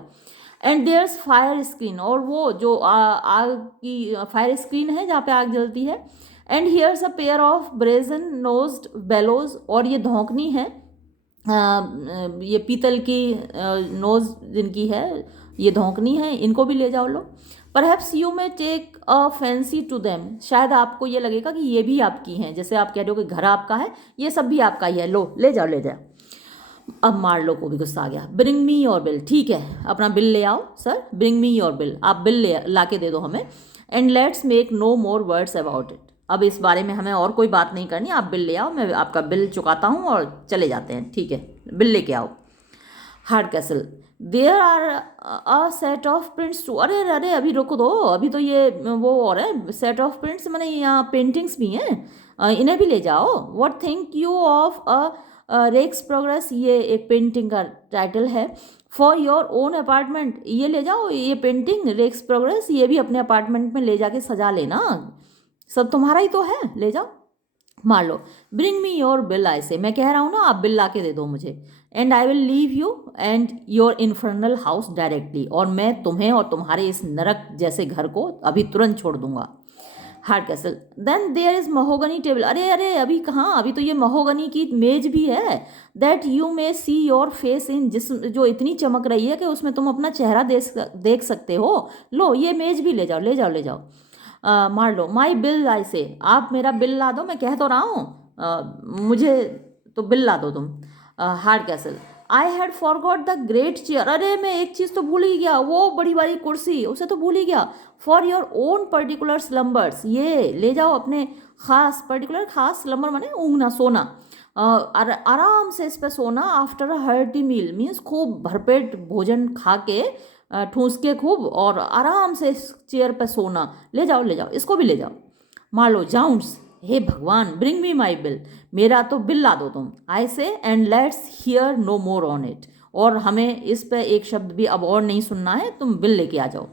एंड देयर्स फायर स्क्रीन, और वो जो आग की फायर स्क्रीन है जहाँ पे आग जलती है। And here's a pair of brazen nosed bellows, और ये धौंकनी है, ये पीतल की नोज जिनकी है, ये धौंकनी है, इनको भी ले जाओ लो। Perhaps you may take a fancy to them, शायद आपको ये लगेगा कि ये भी आपकी हैं, जैसे आप कह रहे हो कि घर आपका है, ये सब भी आपका ही है, लो ले जाओ ले जाओ। अब मार्लो को भी गुस्सा आ गया। ब्रिंग मी योर बिल, ठीक है अपना बिल ले आओ sir, bring me your bill, आप बिल ले ला के दे दो हमें। And let's make no more words about it, अब इस बारे में हमें और कोई बात नहीं करनी, आप बिल ले आओ, मैं आपका बिल चुकाता हूँ और चले जाते हैं, ठीक है बिल लेके आओ। Hardcastle, there are a set of prints too, अरे अरे अभी रुको दो, अभी तो ये वो और है सेट ऑफ प्रिंट्स, मैंने यहाँ पेंटिंग्स भी हैं, इन्हें भी ले जाओ। What think you of a rake's progress, ये एक पेंटिंग का टाइटल है। फॉर योर ओन अपार्टमेंट, ये ले जाओ, ये पेंटिंग रेक्स प्रोग्रेस ये भी अपने अपार्टमेंट में ले जाके सजा लेना, सब तुम्हारा ही तो है, ले जाओ। मान लो ब्रिंग मी योर बिल, ऐसे मैं कह रहा हूँ ना, आप बिल ला के दे दो मुझे। And I will leave you and your infernal house directly, और मैं तुम्हें और तुम्हारे इस नरक जैसे घर को अभी तुरंत छोड़ दूंगा। Hardcastle, then there is mahogany table, अरे अरे अभी कहाँ, अभी तो ये महोगनी की मेज भी है। That you may see your face in, जिस जो इतनी चमक रही है कि उसमें तुम अपना चेहरा देख सकते हो। लो ये मेज भी ले जाओ, ले जाओ, ले जाओ। मार लो माई बिल, ऐसे आप मेरा बिल ला दो, मैं कह तो रहा हूँ, मुझे तो बिल ला दो तुम। Hard castle, I had forgot the great chair, अरे मैं एक चीज़ तो भूल ही गया, वो बड़ी वाली कुर्सी, उसे तो भूल ही गया। For your own particular slumbers, ये ले जाओ अपने खास, पर्टिकुलर खास, स्लम्बर माने ऊँघना, सोना, आराम से इस पर सोना। After a hearty meal means खूब भरपेट भोजन खा के, ठूस के खूब, और आराम से इस चेयर पर सोना। ले जाओ, ले जाओ, इसको भी ले जाओ। मान लो जाउंट्स, हे भगवान, ब्रिंग मी माई बिल, मेरा तो बिल ला दो तुम। I say and let's hear no more on it, और हमें इस पे एक शब्द भी अब और नहीं सुनना है, तुम बिल लेके आ जाओ।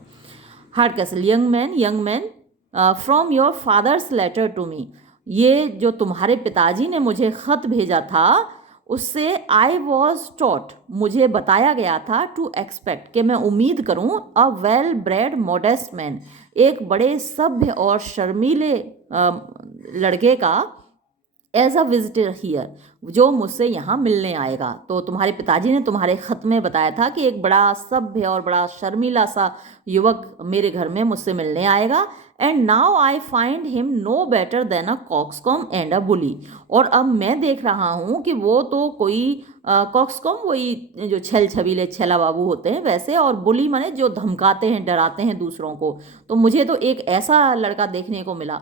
Hardcastle, young man from your father's letter to me, ये जो तुम्हारे पिताजी ने मुझे खत भेजा था उससे आई वॉज टॉट, मुझे बताया गया था, टू एक्सपेक्ट, कि मैं उम्मीद करूं, a well bread modest man, एक बड़े सभ्य और शर्मीले लड़के का, एज अ विजिटर हियर, जो मुझसे यहाँ मिलने आएगा। तो तुम्हारे पिताजी ने तुम्हारे खत में बताया था कि एक बड़ा सभ्य और बड़ा शर्मीला सा युवक मेरे घर में मुझसे मिलने आएगा। And now I find him no better than a coxcomb and a bully, और अब मैं देख रहा हूँ कि वो तो कोई कॉक्सकॉम, वही जो छल छबीले छला बाबू होते हैं वैसे, और बुली माने जो धमकाते हैं, डराते हैं दूसरों को। तो मुझे तो एक ऐसा लड़का देखने को मिला।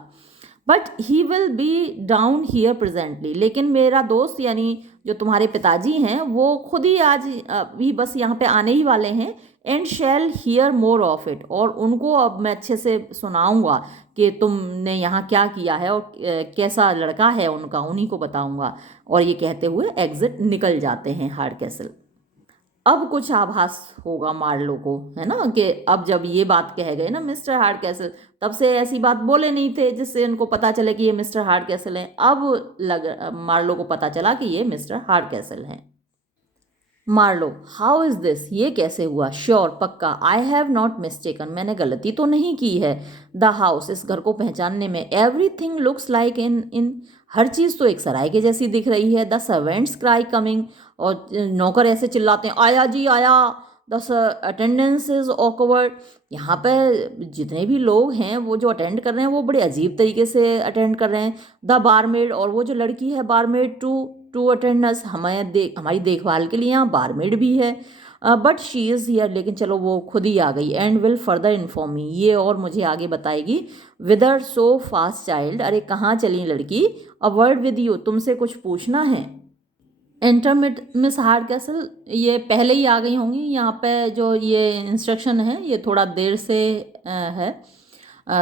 But he will be down here presently, लेकिन मेरा दोस्त यानी जो तुम्हारे पिताजी हैं वो खुद ही आज अभी बस यहाँ पे आने ही वाले हैं। And shall here more of it, और उनको अब मैं अच्छे से सुनाऊंगा कि तुमने यहाँ क्या किया है और कैसा लड़का है उनका, उन्हीं को बताऊंगा। और ये कहते हुए एग्जिट निकल जाते हैं हार्ड कैसल। अब कुछ आभास होगा मार्लो को, है ना, कि अब जब ये बात कह गए ना मिस्टर हार्ड कैसल, तब से ऐसी बात बोले नहीं थे जिससे उनको पता चले कि ये मिस्टर हार्ड कैसल हैं। अब मार्लो को पता चला कि ये मिस्टर हार्ड कैसल हैं। मार्लो, हाउ इज दिस, ये कैसे हुआ। श्योर, पक्का, आई हैव नॉट मिस्टेकन, मैंने गलती तो नहीं की है। द हाउस, इस घर को पहचानने में। एवरीथिंग लुक्स लाइक इन, हर चीज़ तो एक सराय के जैसी दिख रही है। द सर्वेंट्स क्राई कमिंग, और नौकर ऐसे चिल्लाते हैं, आया जी आया। द अटेंडेंस इज ऑकवर्ड, यहाँ पे जितने भी लोग हैं वो जो अटेंड कर रहे हैं वो बड़े अजीब तरीके से अटेंड कर रहे हैं। द बारमेड, और वो जो लड़की है बारमेड, टू अटेंडर्स, हमारी देखभाल के लिए यहाँ बारमेड भी है। बट शी इज़ हियर, लेकिन चलो वो खुद ही आ गई। And will further inform me, ये और मुझे आगे बताएगी। विदर सो फास्ट चाइल्ड, अरे कहाँ चली लड़की। अ वर्ड विद यू, तुमसे कुछ पूछना है। एंटर मिस हार्ड कैसल, ये पहले ही आ गई होंगी यहाँ पे, जो ये इंस्ट्रक्शन है ये थोड़ा देर से है।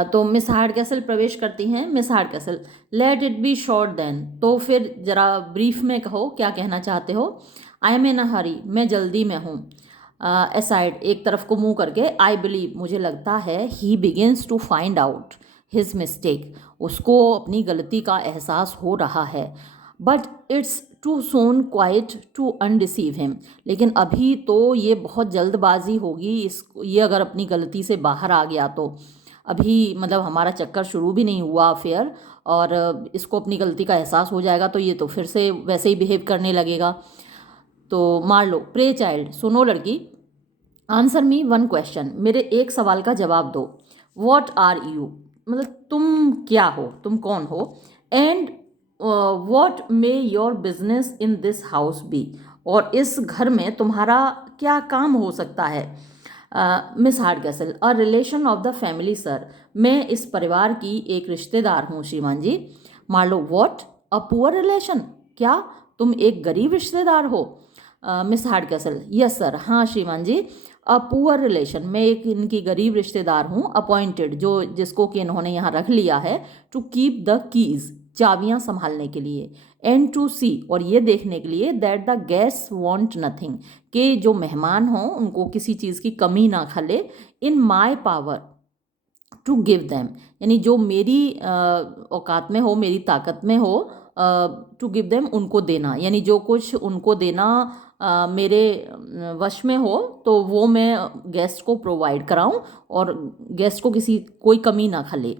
तो मिस हार्ड कैसल प्रवेश करती हैं। Miss Hardcastle, let it be short then, तो फिर जरा ब्रीफ में कहो क्या कहना चाहते हो। आई एम इन अ हरी, मैं जल्दी में हूँ। असाइड, एक तरफ को मुंह करके, आई बिलीव, मुझे लगता है, he begins to find out his mistake, उसको अपनी गलती का एहसास हो रहा है। But it's too soon quite to undeceive him, लेकिन अभी तो ये बहुत जल्दबाजी होगी, ये अगर अपनी गलती से बाहर आ गया तो। अभी मतलब हमारा चक्कर शुरू भी नहीं हुआ अफेयर, और इसको अपनी गलती का एहसास हो जाएगा तो ये तो फिर से वैसे ही बिहेव करने लगेगा। तो मार लो, प्रे चाइल्ड, सुनो लड़की, आंसर मी वन क्वेश्चन, मेरे एक सवाल का जवाब दो। वॉट आर यू, मतलब तुम क्या हो, तुम कौन हो। And what may your business in this house be, और इस घर में तुम्हारा क्या काम हो सकता है। Miss hard castle, a relation of the family sir, मैं इस परिवार की एक रिश्तेदार हूँ श्रीमान जी। मान लो, वॉट, अ पुअर रिलेशन, क्या तुम एक गरीब रिश्तेदार हो। मिस हार्डकैसल, यस सर, हाँ श्रीमान जी। अ पुअर रिलेशन, मैं एक इनकी गरीब रिश्तेदार हूँ, अपॉइंटेड, जो जिसको कि इन्होंने यहाँ रख लिया है, टू कीप द कीज़, चाबियाँ संभालने के लिए, एंड टू सी, और ये देखने के लिए, that the guests want nothing, कि जो मेहमान हों उनको किसी चीज़ की कमी ना खले, in my power to give them, यानी जो मेरी औकात में हो, मेरी ताकत में हो, टू गिव देम, उनको देना, यानी जो कुछ उनको देना मेरे वश में हो, तो वो मैं गेस्ट को प्रोवाइड कराऊं और गेस्ट को कोई कमी ना खले।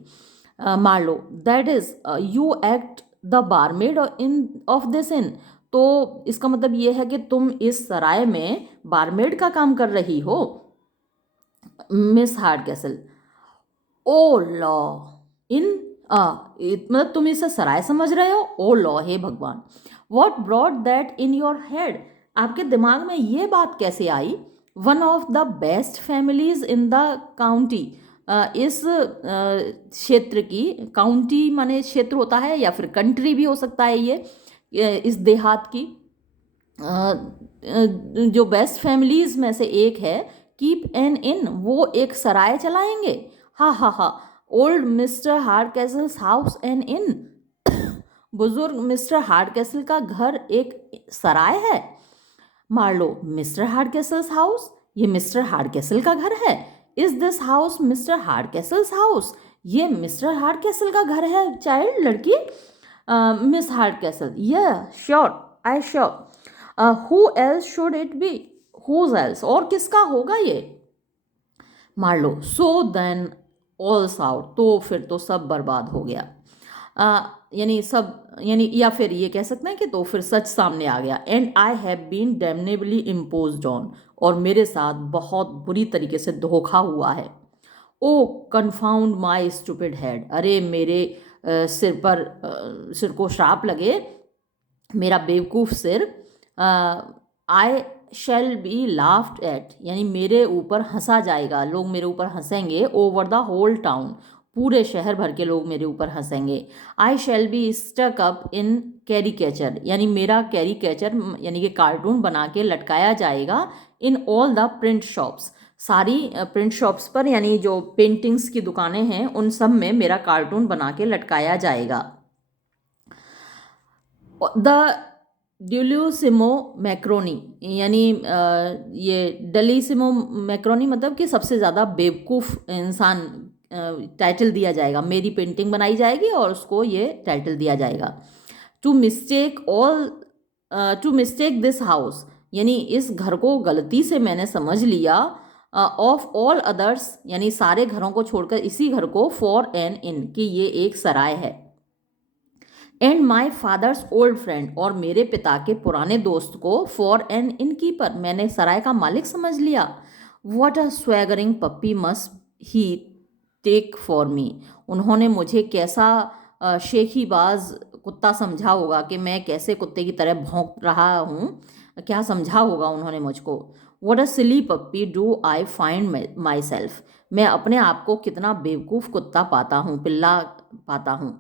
मान लो, that is you act the barmaid in of this inn, तो इसका मतलब ये है कि तुम इस सराय में बारमेड का काम कर रही हो। मिस हार्डकैसल, ओ लॉ, इन मतलब तुम इसे सराय समझ रहे हो? ओ लॉ, हे भगवान, what brought that in your head, आपके दिमाग में ये बात कैसे आई? One of the best families in the county, इस क्षेत्र की, काउंटी माने क्षेत्र होता है या फिर कंट्री भी हो सकता है ये, इस देहात की जो बेस्ट फैमिलीज में से एक है, कीप एन इन, वो एक सराय चलाएंगे? हा हा हा, old mister Hardcastle's house an inn, बुजुर्ग मिस्टर हार्डकैसल का घर एक सराय है? मार्लो, मिस्टर हार्डकैसल्स हाउस, ये मिस्टर हार्डकैसल का घर है? Is this house mister Hardcastle's house, ये मिस्टर हार्डकैसल का घर है चाइल्ड, लड़की? Miss Hardcastle, aye sure, aye sure, who else should it be, whose else, और किसका होगा ये? Marlow, so then all's out, तो फिर तो सब बर्बाद हो गया, यानी सब, यानी या फिर ये कह सकते हैं कि तो फिर सच सामने आ गया। And I have been damnably imposed on, और मेरे साथ बहुत बुरी तरीके से धोखा हुआ है। ओ कन्फाउंड माई स्टूपिड हेड, अरे मेरे सिर को श्राप लगे, मेरा बेवकूफ़ सिर। आई शैल बी लाफ्ड एट, यानी मेरे ऊपर हंसा जाएगा, लोग मेरे ऊपर हंसेंगे, ओवर द होल टाउन, पूरे शहर भर के लोग मेरे ऊपर हंसेंगे। I shall be stuck up in caricature, यानी मेरा कैरिकेचर यानी कि कार्टून बना के लटकाया जाएगा, in all the print shops, सारी प्रिंट शॉप्स पर, यानी जो पेंटिंग्स की दुकानें हैं उन सब में मेरा कार्टून बना के लटकाया जाएगा। द ड्यूलिसिमो मैक्रोनी, यानी ये डलीसिमो मैक्रोनी मतलब कि सबसे ज़्यादा बेवकूफ़ इंसान, टाइटल दिया जाएगा, मेरी पेंटिंग बनाई जाएगी और उसको ये टाइटल दिया जाएगा। टू मिस्टेक दिस हाउस, यानी इस घर को गलती से मैंने समझ लिया, ऑफ ऑल अदर्स, यानी सारे घरों को छोड़कर इसी घर को, फॉर एन इन, कि ये एक सराय है। And my father's old friend, और मेरे पिता के पुराने दोस्त को, फॉर एन इनकीपर, मैंने सराय का मालिक समझ लिया। What a swaggering puppy must he take for me, उन्होंने मुझे कैसा शेखीबाज कुत्ता समझा होगा, कि मैं कैसे कुत्ते की तरह भौंक रहा हूँ, क्या समझा होगा उन्होंने मुझको। What a silly puppy do I find myself, मैं अपने आप को कितना बेवकूफ़ कुत्ता पाता हूँ, पिल्ला पाता हूँ।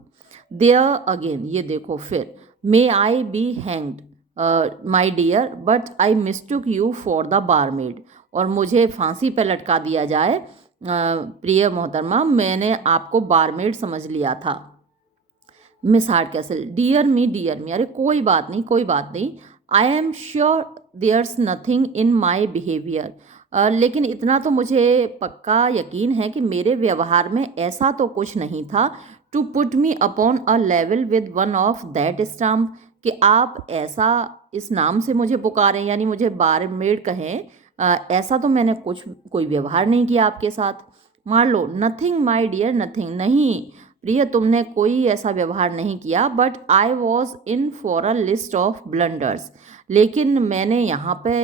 देयर अगेन, ये देखो फिर, may I be hanged my dear but I mistook you for the barmaid, और मुझे फांसी पर लटका दिया जाए, प्रिय मोहतरमा, मैंने आपको बारमेड समझ लिया था। मिस हार्डकैसल, डियर मी, अरे कोई बात नहीं, कोई बात नहीं, I am sure there's nothing in my behaviour, लेकिन इतना तो मुझे पक्का यकीन है कि मेरे व्यवहार में ऐसा तो कुछ नहीं था, to put me upon a level with one of that stamp, कि आप ऐसा इस नाम से मुझे पुकारें, यानी मुझे बारमेड कहें, ऐसा तो मैंने कोई व्यवहार नहीं किया आपके साथ। मान लो, नथिंग माई डियर, नथिंग, नहीं प्रिय, तुमने कोई ऐसा व्यवहार नहीं किया, but I was in for a list of blunders, लेकिन मैंने यहाँ पे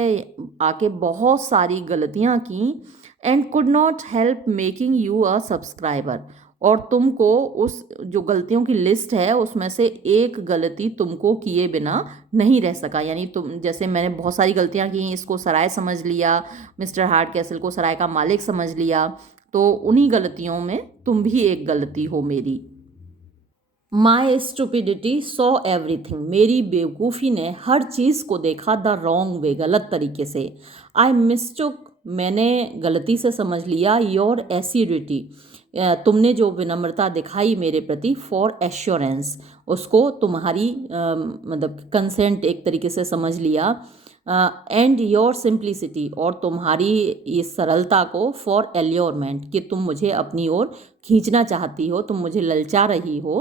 आके बहुत सारी गलतियाँ की, and could not help making you a subscriber, और तुमको उस जो गलतियों की लिस्ट है उसमें से एक गलती तुमको किए बिना नहीं रह सका, यानी तुम, जैसे मैंने बहुत सारी गलतियाँ की, इसको सराय समझ लिया, मिस्टर हार्डकैसल को सराय का मालिक समझ लिया, तो उन्हीं गलतियों में तुम भी एक गलती हो मेरी। माई स्टूपिडिटी सॉ एवरीथिंग, मेरी बेवकूफ़ी ने हर चीज़ को देखा द रॉन्ग वे, गलत तरीके से। आई मिस्टुक, मैंने गलती से समझ लिया। योर एसिडिटी, तुमने जो विनम्रता दिखाई मेरे प्रति, फॉर एश्योरेंस, उसको तुम्हारी मतलब कंसेंट एक तरीके से समझ लिया। एंड योर सिंप्लिसिटी, और तुम्हारी इस सरलता को, फॉर एल्योरमेंट, कि तुम मुझे अपनी ओर खींचना चाहती हो, तुम मुझे ललचा रही हो,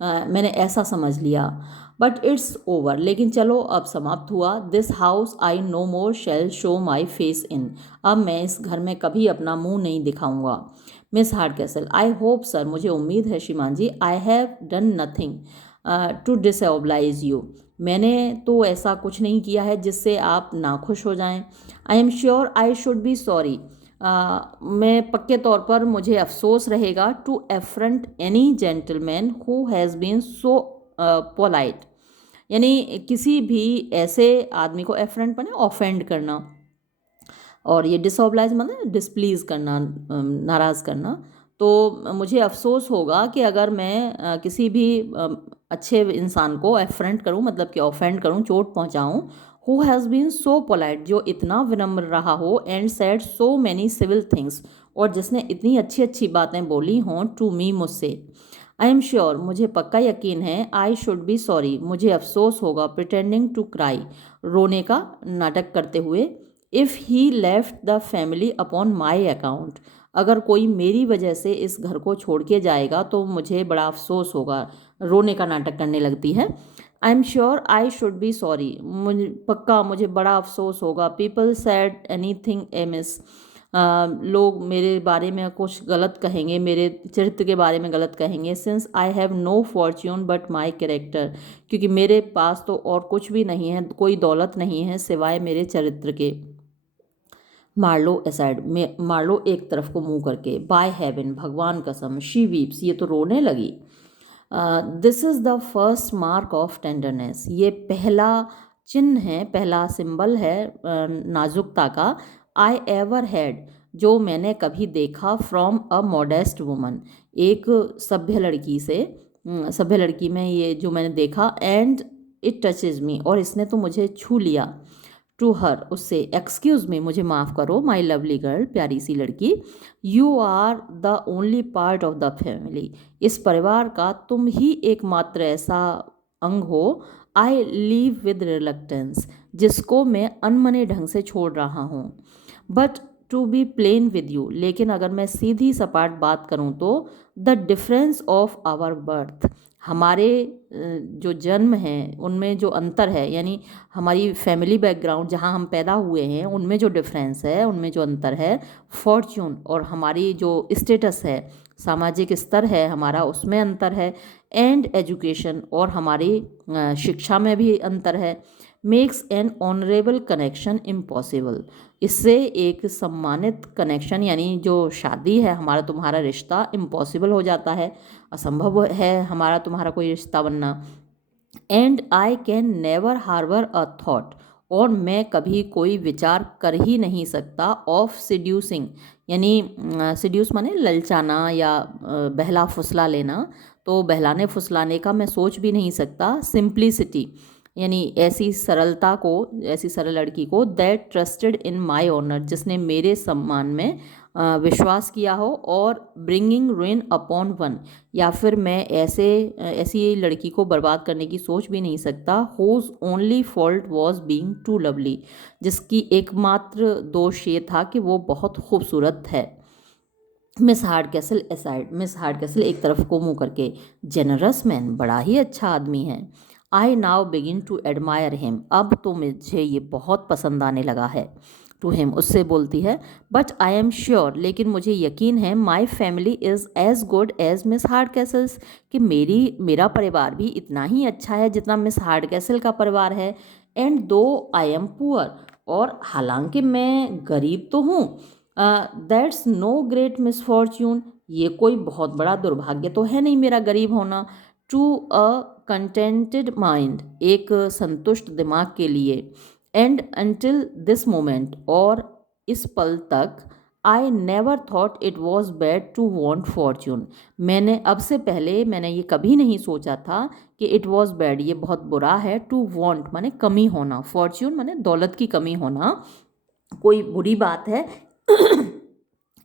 मैंने ऐसा समझ लिया। बट इट्स ओवर, लेकिन चलो अब समाप्त हुआ। This house I no more shall show my face in, अब मैं इस घर में कभी अपना मुंह नहीं दिखाऊंगा। Miss Hardcastle, I hope sir, मुझे उम्मीद है श्रीमान जी, I have done nothing to disoblige you, मैंने तो ऐसा कुछ नहीं किया है जिससे आप नाखुश हो जाएं। I am sure I should be sorry, मैं पक्के तौर पर मुझे अफसोस रहेगा, to affront any gentleman who has been so polite, यानी किसी भी ऐसे आदमी को, एफरंट माने ऑफेंड करना, और ये डिसऑब्लाइज माने डिसप्लीज़ करना, नाराज़ करना। तो मुझे अफसोस होगा कि अगर मैं किसी भी अच्छे इंसान को एफरेंट करूं, मतलब कि ऑफेंड करूं, चोट पहुंचाऊं। Who has been so polite, जो इतना विनम्र रहा हो, and said so many civil things, और जिसने इतनी अच्छी अच्छी बातें बोली हों, टू मी, मुझसे। आई एम श्योर, मुझे पक्का यकीन है, आई शुड बी सॉरी, मुझे अफसोस होगा, प्रिटेंडिंग टू क्राई, रोने का नाटक करते हुए, if he left the family upon my account, अगर कोई मेरी वजह से इस घर को छोड़ के जाएगा तो मुझे बड़ा अफसोस होगा, रोने का नाटक करने लगती है। आई am sure I should be sorry, मुझे पक्का, मुझे बड़ा अफसोस होगा। People sad any thing amiss, लोग मेरे बारे में कुछ गलत कहेंगे, मेरे चरित्र के बारे में गलत कहेंगे। Since I have no fortune but my character, क्योंकि मेरे पास तो और कुछ भी नहीं है, कोई दौलत नहीं है सिवाय मेरे चरित्र के। मार्लो असाइड, में मार्लो एक तरफ को मुंह करके, बाय हेवन, भगवान कसम, शी वीप्स, ये तो रोने लगी। This is the first mark of tenderness, ये पहला चिन्ह है, पहला सिंबल है नाजुकता का। आई एवर हैड, जो मैंने कभी देखा, फ्रॉम अ मॉडेस्ट वुमन, एक सभ्य लड़की से, सभ्य लड़की में ये जो मैंने देखा। एंड इट टचेज मी, और इसने तो मुझे छू लिया। टू हर, उससे, एक्सक्यूज़ मी, मुझे माफ़ करो, माई लवली गर्ल, प्यारी सी लड़की, you are the only part of the family, इस परिवार का तुम ही एकमात्र ऐसा अंग हो, आई लीव विद रिलक्टेंस, जिसको मैं अनमने ढंग से छोड़ रहा हूँ। But to be plain with you, लेकिन अगर मैं सीधी सपाट बात करूँ तो, the difference of our birth, हमारे जो जन्म हैं उनमें जो अंतर है, यानी हमारी फैमिली बैकग्राउंड जहाँ हम पैदा हुए हैं उनमें जो डिफरेंस है, उनमें जो अंतर है, फॉर्च्यून, और हमारी जो स्टेटस है, सामाजिक स्तर है हमारा, उसमें अंतर है। एंड एजुकेशन, और हमारी शिक्षा में भी अंतर है। Makes an honourable connection impossible, इससे एक सम्मानित कनेक्शन, यानी जो शादी है, हमारा तुम्हारा रिश्ता, इम्पॉसिबल हो जाता है, असंभव है हमारा तुम्हारा कोई रिश्ता बनना। And I can never harbour a thought, और मैं कभी कोई विचार कर ही नहीं सकता, ऑफ सिड्यूसिंग, यानी सिड्यूस माने ललचाना या बहला फुसला लेना, तो बहलाने फुसलाने का मैं सोच भी नहीं सकता। सिंप्लिसिटी, यानी ऐसी सरलता को, ऐसी सरल लड़की को, that trusted in my honour, जिसने मेरे सम्मान में विश्वास किया हो। और ब्रिंगिंग रुइन अपॉन वन, या फिर मैं ऐसी लड़की को बर्बाद करने की सोच भी नहीं सकता। Whose only fault was being too lovely, जिसकी एकमात्र दोष ये था कि वो बहुत खूबसूरत है। मिस हार्डकैसल असाइड, मिस हार्डकैसल एक तरफ को मुंह करके, जेनरस मैन, बड़ा ही अच्छा आदमी है। I now begin to admire him, अब तो मुझे ये बहुत पसंद आने लगा है। टू हिम, उससे बोलती है, बट आई एम श्योर, लेकिन मुझे यकीन है, my family is as good as miss Hardcastle's, कि मेरा परिवार भी इतना ही अच्छा है जितना मिस हार्डकैसल का परिवार है। एंड दो आई एम पुअर, और हालांकि मैं गरीब तो हूँ, दैट्स नो ग्रेट मिसफॉर्च्यून, ये कोई बहुत बड़ा दुर्भाग्य तो है नहीं मेरा गरीब होना। टू अ कंटेंटेड माइंड, एक संतुष्ट दिमाग के लिए। एंड अनटिल दिस मोमेंट, और इस पल तक, I never thought it was bad to want fortune. मैंने अब से पहले मैंने ये कभी नहीं सोचा था कि इट वॉज बैड, ये बहुत बुरा है, टू वॉन्ट माने कमी होना, फॉर्च्यून माने दौलत की कमी होना कोई बुरी बात है।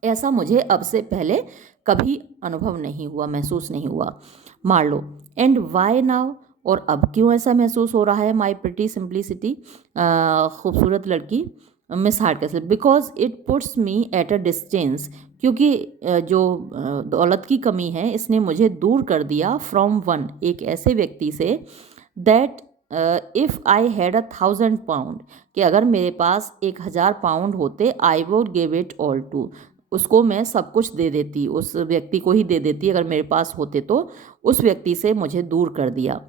ऐसा मुझे अब से पहले कभी अनुभव नहीं हुआ, महसूस नहीं हुआ। मार्लो, एंड वाई नाउ, और अब क्यों ऐसा महसूस हो रहा है, माई प्रिटी सिंप्लिसिटी, खूबसूरत लड़की, miss Hardcastle, because it puts me at a distance, क्योंकि जो दौलत की कमी है इसने मुझे दूर कर दिया फ्रॉम वन, एक ऐसे व्यक्ति से, that if I had 1,000 pound, कि अगर मेरे पास 1,000 पाउंड होते, I would give it all to, उसको मैं सब कुछ दे देती, उस व्यक्ति को ही दे देती अगर मेरे पास होते, तो उस व्यक्ति से मुझे दूर कर दिया।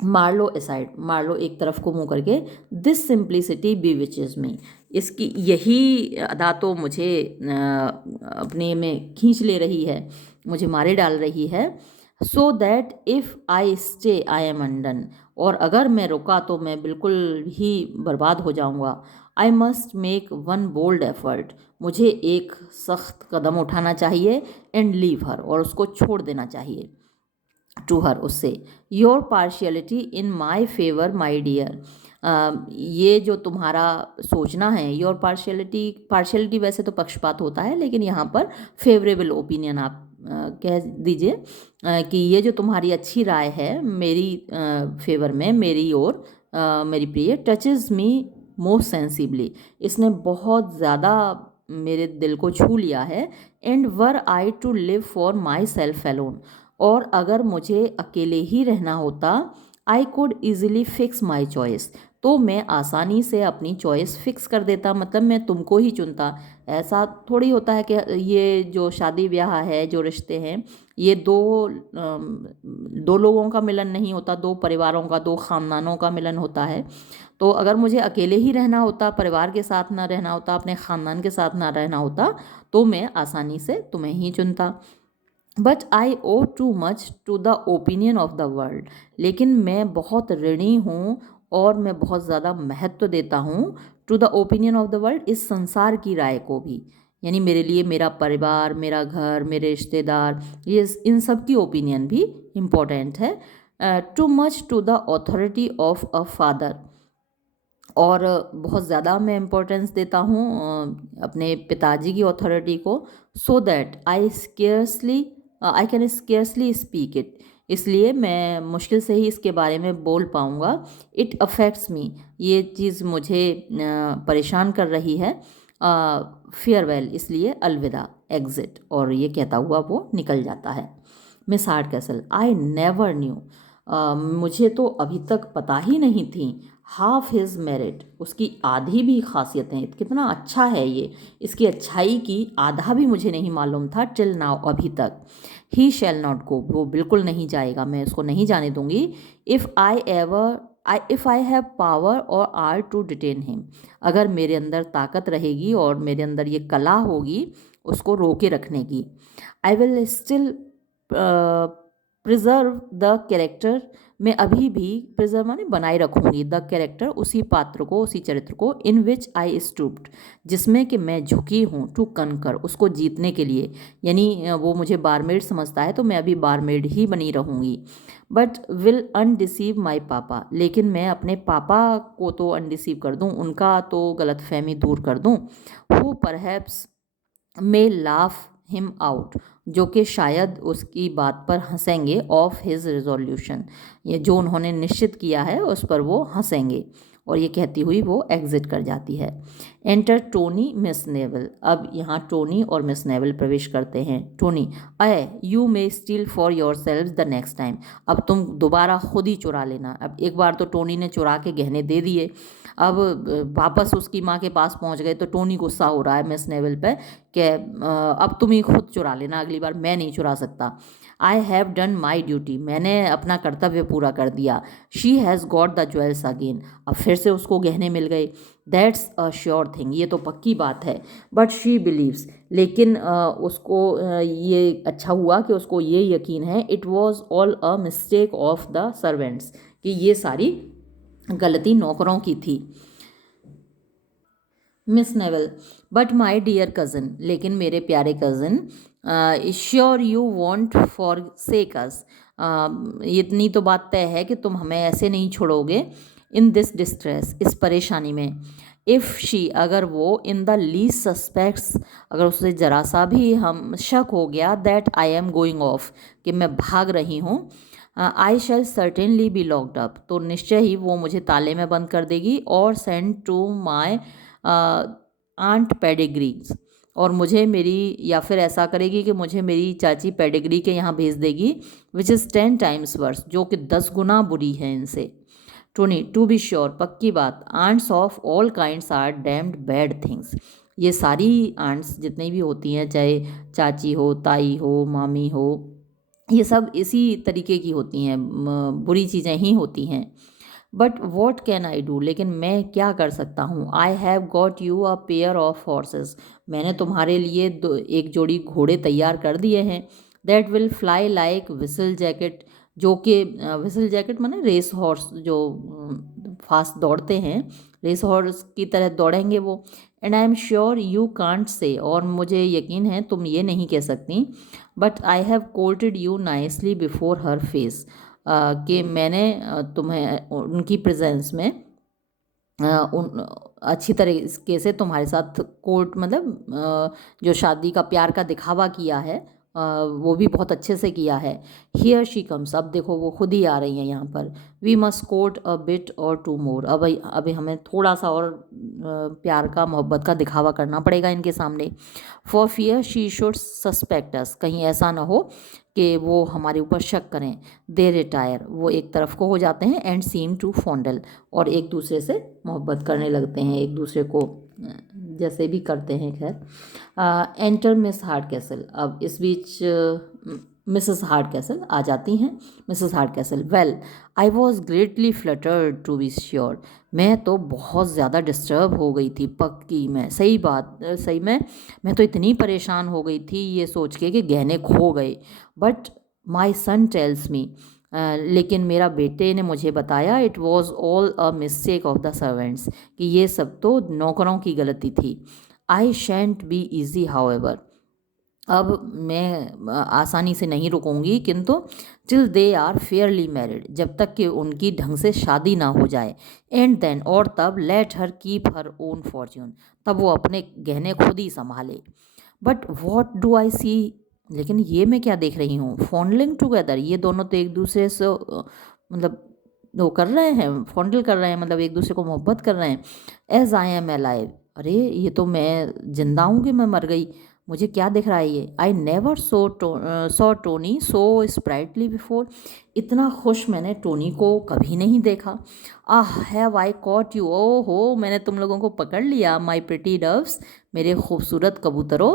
मार्लो असाइड, मार्लो एक तरफ को मुंह करके, दिस सिंप्लिसिटी बीविचेस मी, इसकी यही अदा तो मुझे अपने में खींच ले रही है, मुझे मारे डाल रही है। So that if I stay I am undone, और अगर मैं रुका तो मैं बिल्कुल ही बर्बाद हो जाऊंगा। I must make one bold effort, मुझे एक सख्त कदम उठाना चाहिए, एंड लीव हर, और उसको छोड़ देना चाहिए, टू हर, उससे। Your partiality in my favour my dear, ये जो तुम्हारा सोचना है, योर पार्शियलिटी, पार्शियलिटी वैसे तो पक्षपात होता है, लेकिन यहाँ पर फेवरेबल ओपिनियन आप कह दीजिए, कि ये जो तुम्हारी अच्छी राय है मेरी फेवर में, मेरी ओर, मेरी प्रिय, टचेज मी मोस्ट सेंसिबली, इसने बहुत ज़्यादा मेरे दिल को छू लिया है। And were I to live for myself alone, और अगर मुझे अकेले ही रहना होता, I could easily fix my choice, तो मैं आसानी से अपनी चॉइस फिक्स कर देता, मतलब मैं तुमको ही चुनता। ऐसा थोड़ी होता है कि ये जो शादी ब्याह है, जो रिश्ते हैं, ये दो लोगों का मिलन नहीं होता, दो परिवारों का, दो ख़ानदानों का मिलन होता है। तो अगर मुझे अकेले ही रहना होता, परिवार के साथ ना रहना होता, अपने ख़ानदान के साथ ना रहना होता, तो मैं आसानी से तुम्हें ही चुनता। But I owe too much to the opinion of the world, लेकिन मैं बहुत ऋणी हूँ और मैं बहुत ज़्यादा महत्व देता हूँ to the opinion of the world, इस संसार की राय को भी, यानी मेरे लिए मेरा परिवार, मेरा घर, मेरे रिश्तेदार, ये इन सब की ओपिनियन भी इम्पोर्टेंट है। Too much to the authority of a father, और बहुत ज़्यादा मैं इम्पोर्टेंस देता हूँ अपने पिताजी की अथॉरिटी को। So that I can scarcely speak it, इसलिए मैं मुश्किल से ही इसके बारे में बोल पाऊँगा। इट अफेक्ट्स मी, ये चीज़ मुझे परेशान कर रही है। फेयरवेल, इसलिए अलविदा, एग्जिट, और ये कहता हुआ वो निकल जाता है। Miss Hardcastle, I never knew, मुझे तो अभी तक पता ही नहीं थी, हाफ हिज मेरिट, उसकी आधी भी खासियतें, कितना अच्छा है ये, इसकी अच्छाई की आधा भी मुझे नहीं मालूम था, टिल नाउ, अभी तक। ही शैल नॉट गो, वो बिल्कुल नहीं जाएगा, मैं उसको नहीं जाने दूंगी। इफ़ आई हैव पावर और आर्ट टू डिटेन हिम, अगर मेरे अंदर ताकत रहेगी और मेरे अंदर ये कला होगी उसको रोके रखने की। I will still preserve the character, मैं अभी भी, प्रिजर्व माने बनाए रखूंगी, द कैरेक्टर, उसी पात्र को, उसी चरित्र को, इन विच आई स्टूप्ड, जिसमें कि मैं झुकी हूँ, टू कनकर, उसको जीतने के लिए, यानी वो मुझे बारमेड समझता है तो मैं अभी बारमेड ही बनी रहूँगी। बट विल अनडिसीव माई पापा, लेकिन मैं अपने पापा को तो अनडिसीव कर दूँ, उनका तो गलतफहमी दूर कर दूँ। Who perhaps may laugh him out, जो कि शायद उसकी बात पर हंसेंगे, ऑफ हिज रिजोल्यूशन, ये जो उन्होंने निश्चित किया है उस पर वो हंसेंगे, और ये कहती हुई वो एग्जिट कर जाती है। एंटर टोनी मिस नेवल, अब यहाँ टोनी और मिस नेवल प्रवेश करते हैं। Tony, ay you may steal for yourselves the next time, अब तुम दोबारा खुद ही चुरा लेना। अब एक बार तो टोनी ने चुरा के गहने दे दिए, अब वापस उसकी माँ के पास पहुँच गए, तो टोनी गुस्सा हो रहा है मिस नेवल पे कि अब तुम ही खुद चुरा लेना, अगली बार मैं नहीं चुरा सकता। आई हैव डन माई ड्यूटी, मैंने अपना कर्तव्य पूरा कर दिया। She has got the jewels again, अब फिर से उसको गहने मिल गए। दैट्स अ श्योर थिंग, ये तो पक्की बात है। बट शी बिलीव्स, लेकिन उसको ये अच्छा हुआ कि उसको ये यकीन है, it was all a mistake of the servants, कि ये सारी गलती नौकरों की थी। Miss Neville, but my dear cousin, लेकिन मेरे प्यारे cousin, sure you won't forsake us, इतनी तो बात तय है कि तुम हमें ऐसे नहीं छोड़ोगे, इन दिस डिस्ट्रेस, इस परेशानी में। इफ़ शी, अगर वो, इन द लीस्ट सस्पेक्ट्स, अगर उसे ज़रा सा भी हम शक हो गया that I am going of, कि मैं भाग रही हूँ, आई शैल सर्टेनली बी लॉक्ड अप, तो निश्चय ही वो मुझे ताले में बंद कर देगी, और send to my aunt pedigrees, और मुझे मेरी, या फिर ऐसा करेगी कि मुझे मेरी चाची पेडिग्री के यहाँ भेज देगी, विच इज़ 10 टाइम्स वर्स, जो कि 10 गुना बुरी है इनसे। टोनी, टू बी श्योर, पक्की बात, aunts of all kinds are damned bad things, ये सारी आंट्स जितनी भी होती हैं, चाहे चाची हो, ताई हो, मामी हो, ये सब इसी तरीके की होती हैं, बुरी चीज़ें ही होती हैं। But what can I do, लेकिन मैं क्या कर सकता हूँ। आई have got you a pair of horses, मैंने तुम्हारे लिए एक जोड़ी घोड़े तैयार कर दिए हैं, that will fly like whistle jacket, जो कि विसल जैकेट माने रेस हॉर्स, जो फास्ट दौड़ते हैं, रेस हॉर्स की तरह दौड़ेंगे वो। And I am sure you can't say, और मुझे यकीन है तुम ये नहीं कह सकती, but I have courted you nicely before her face, कि मैंने तुम्हें उनकी प्रेजेंस में उन अच्छी तरीके से तुम्हारे साथ कोर्ट, मतलब जो शादी का प्यार का दिखावा किया है, वो भी बहुत अच्छे से किया है। हियर शी कम्स, अब देखो वो खुद ही आ रही हैं यहाँ पर। We must court a bit or two more, अब अभी हमें थोड़ा सा और प्यार का, मोहब्बत का दिखावा करना पड़ेगा इनके सामने। For fear she should suspect us, कहीं ऐसा ना हो कि वो हमारे ऊपर शक करें। दे रिटायर, वो एक तरफ को हो जाते हैं, एंड सीम टू फॉन्डल, और एक दूसरे से मोहब्बत करने लगते हैं, एक दूसरे को जैसे भी करते हैं। खैर, एंटर मिस हार्ड कैसल, अब इस बीच मिसेस हार्ड कैसल आ जाती हैं। Mrs Hardcastle, well I was greatly fluttered to be sure, मैं तो बहुत ज़्यादा डिस्टर्ब हो गई थी, पक्की मैं, सही बात, सही में मैं तो इतनी परेशान हो गई थी ये सोच के कि गहने खो गए। But my sun tells me, लेकिन मेरा बेटे ने मुझे बताया, it was all a mistake of the servants, कि ये सब तो नौकरों की गलती थी। I shan't be easy however, अब मैं आसानी से नहीं रुकूंगी, किंतु till they are fairly married, जब तक कि उनकी ढंग से शादी ना हो जाए। एंड देन, और तब, let her keep her own Fortune, तब वो अपने गहने खुद ही संभाले। बट वॉट डू आई सी, लेकिन ये मैं क्या देख रही हूँ, फॉन्डलिंग टुगेदर, ये दोनों तो एक दूसरे से मतलब वो कर रहे हैं, फॉन्डल कर रहे हैं, मतलब एक दूसरे को मोहब्बत कर रहे हैं। एज आई एम अलाइव, अरे ये तो मैं जिंदा हूँ कि मैं मर गई, मुझे क्या दिख रहा है ये। I never saw Tony so sprightly before, इतना खुश मैंने टोनी को कभी नहीं देखा। आह, हैव आई कॉट यू, ओ हो, मैंने तुम लोगों को पकड़ लिया, माई प्रिटी डव्स, मेरे खूबसूरत कबूतरों।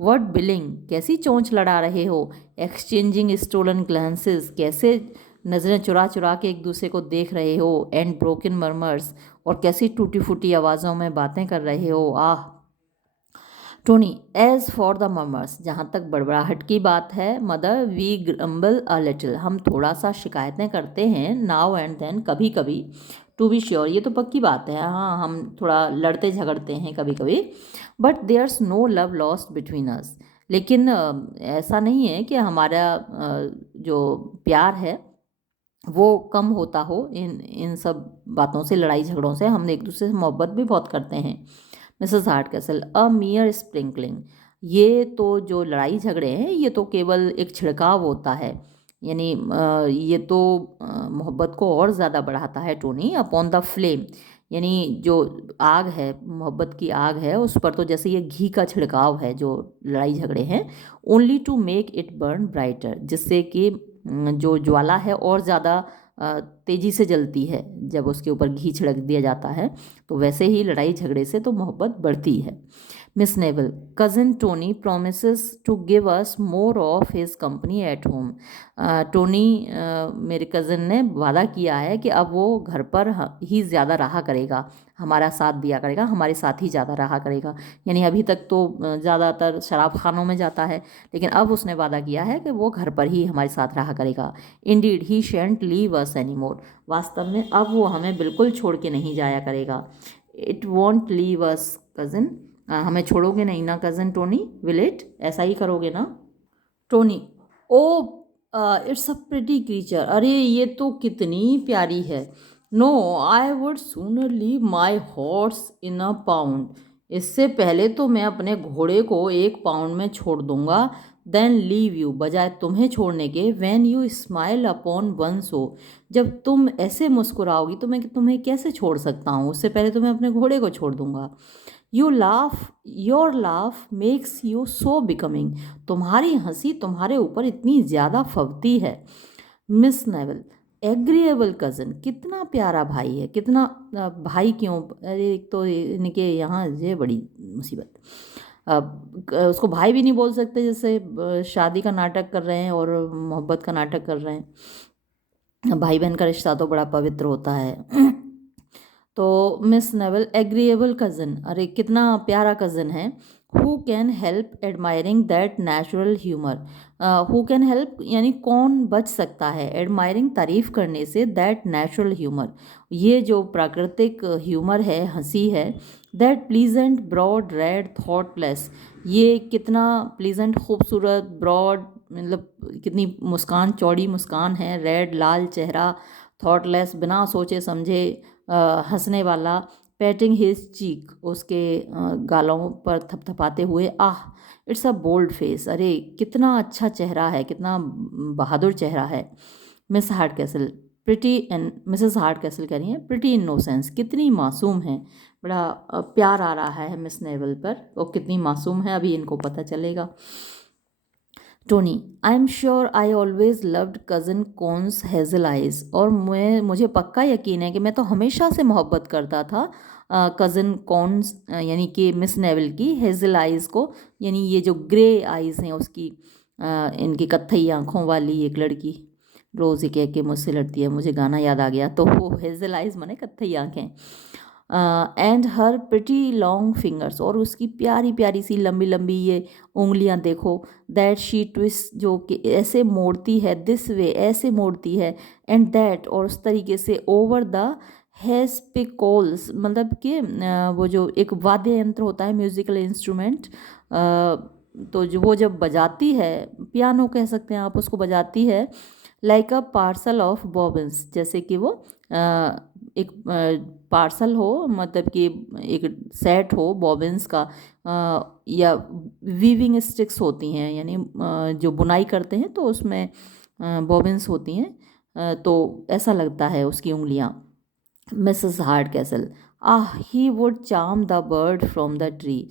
व्हाट बिलिंग, कैसी चोंच लड़ा रहे हो। एक्सचेंजिंग स्टोलन ग्लांसेस, कैसे नज़रें चुरा चुरा के एक दूसरे को देख रहे हो। एंड ब्रोकन मर्मर्स, और कैसी टूटी फूटी आवाज़ों में बातें कर रहे हो। Ah Tony, as for the murmurs, जहाँ तक बड़बड़ाहट की बात है, mother we grumble a little, हम थोड़ा सा शिकायतें करते हैं, नाउ एंड देन, कभी कभी। टू बी श्योर, ये तो पक्की बात है, हाँ हम थोड़ा लड़ते झगड़ते हैं कभी कभी। But there's no love lost between us, लेकिन ऐसा नहीं है कि हमारा जो प्यार है वो कम होता हो इन सब बातों से, लड़ाई झगड़ों से। हम एक दूसरे से मोहब्बत भी बहुत करते हैं। मिसेस हार्डकैसल, अ मियर स्प्रिंकलिंग, ये तो जो लड़ाई झगड़े हैं ये तो केवल एक छिड़काव होता है, यानी ये तो मोहब्बत को और ज़्यादा बढ़ाता है टोनी। अपॉन द फ्लेम, यानी जो आग है, मोहब्बत की आग है, उस पर तो जैसे ये घी का छिड़काव है जो लड़ाई झगड़े हैं। Only to make it burn brighter, जिससे कि जो ज्वाला है और ज़्यादा तेज़ी से जलती है जब उसके ऊपर घी छिड़क दिया जाता है, तो वैसे ही लड़ाई झगड़े से तो मोहब्बत बढ़ती है। Miss Neville, cousin Tony promises to give us more of his company at home, Tony मेरे कज़न ने वादा किया है कि अब वो घर पर ही ज़्यादा रहा करेगा, हमारा साथ दिया करेगा, हमारे साथ ही ज़्यादा रहा करेगा। यानी अभी तक तो ज़्यादातर शराब खानों में जाता है, लेकिन अब उसने वादा किया है कि वो घर पर ही हमारे साथ रहा करेगा। Indeed he shan't leave us any more, वास्तव में अब वो हमें बिल्कुल छोड़ के नहीं जाया करेगा। It won't leave us cousin, हमें छोड़ोगे नहीं ना कज़न टोनी, विल इट, ऐसा ही करोगे ना? Tony, oh it's a pretty creature, अरे ये तो कितनी प्यारी है। No, I would sooner leave my horse in a pound, इससे पहले तो मैं अपने घोड़े को 1 पाउंड में छोड़ दूंगा, देन लीव यू, बजाय तुम्हें छोड़ने के, when you smile upon one so, जब तुम ऐसे मुस्कुराओगी तो मैं तुम्हें कैसे छोड़ सकता हूँ, उससे पहले तो मैं अपने घोड़े को छोड़ दूंगा। You laugh, your laugh makes you so becoming, तुम्हारी हंसी तुम्हारे ऊपर इतनी ज़्यादा फबती है। मिस नेवल, एग्रीएबल कज़न, कितना प्यारा भाई है, कितना भाई क्यों, अरे एक तो इनके यहाँ ये बड़ी मुसीबत, उसको भाई भी नहीं बोल सकते, जैसे शादी का नाटक कर रहे हैं और मोहब्बत का नाटक कर रहे हैं। भाई बहन का रिश्ता तो बड़ा पवित्र होता है। तो मिस नेवल, एग्रीएबल कज़न, अरे कितना प्यारा कज़न है। Who can help admiring that natural humour, who can help यानी कौन बच सकता है, एडमायरिंग तारीफ करने से, दैट नेचुरल ह्यूमर, ये जो प्राकृतिक ह्यूमर है, हंसी है, that pleasant broad red thoughtless, ये कितना प्लीजेंट खूबसूरत, ब्रॉड मतलब कितनी मुस्कान, चौड़ी मुस्कान है, रेड लाल चेहरा, थॉटलेस बिना सोचे समझे हंसने वाला, पैटिंग हिज चीक, उसके गालों पर थपथपाते हुए, ah it's a bold face, अरे कितना अच्छा चेहरा है, कितना बहादुर चेहरा है। Miss Hardcastle, pretty and Mrs Hardcastle कह रही हैं, प्रिटी इनोसेंस, कितनी मासूम है, बड़ा प्यार आ रहा है मिस नेवल पर, वो कितनी मासूम है अभी इनको पता चलेगा। Tony, I am sure I always loved cousin cons Hazel eyes, और मुझे पक्का यकीन है कि मैं तो हमेशा से मोहब्बत करता था कज़न कॉन्स यानी कि मिस नेवल की हेज़ल आइज़ को, यानी ये जो ग्रे आइज़ हैं उसकी, इनकी कत्थई आँखों वाली एक लड़की, रोज़ ही कह के मुझसे लड़ती है, मुझे गाना याद आ गया, तो वो हेज़ल आइज़ माने कत्थई आँखें, and her pretty long fingers, और उसकी प्यारी प्यारी सी लंबी लंबी ये उंगलियां देखो, दैट शी ट्विस्ट, जो कि ऐसे मोड़ती है, दिस वे ऐसे मोड़ती है, एंड दैट और उस तरीके से, ओवर द हेस्पिकोल्स, मतलब कि वो जो एक वाद्य यंत्र होता है, म्यूजिकल इंस्ट्रूमेंट, तो जो वो जब बजाती है, पियानो कह सकते हैं आप उसको, बजाती है, like a parcel of bobbins, जैसे कि वो एक पार्सल हो, मतलब कि एक सेट हो बॉबिन्स का, या वीविंग स्टिक्स होती हैं, यानी जो बुनाई करते हैं तो उसमें बॉबिन्स होती हैं, तो ऐसा लगता है उसकी उंगलियां। Mrs hard castle, ah he would charm the bird from the tree,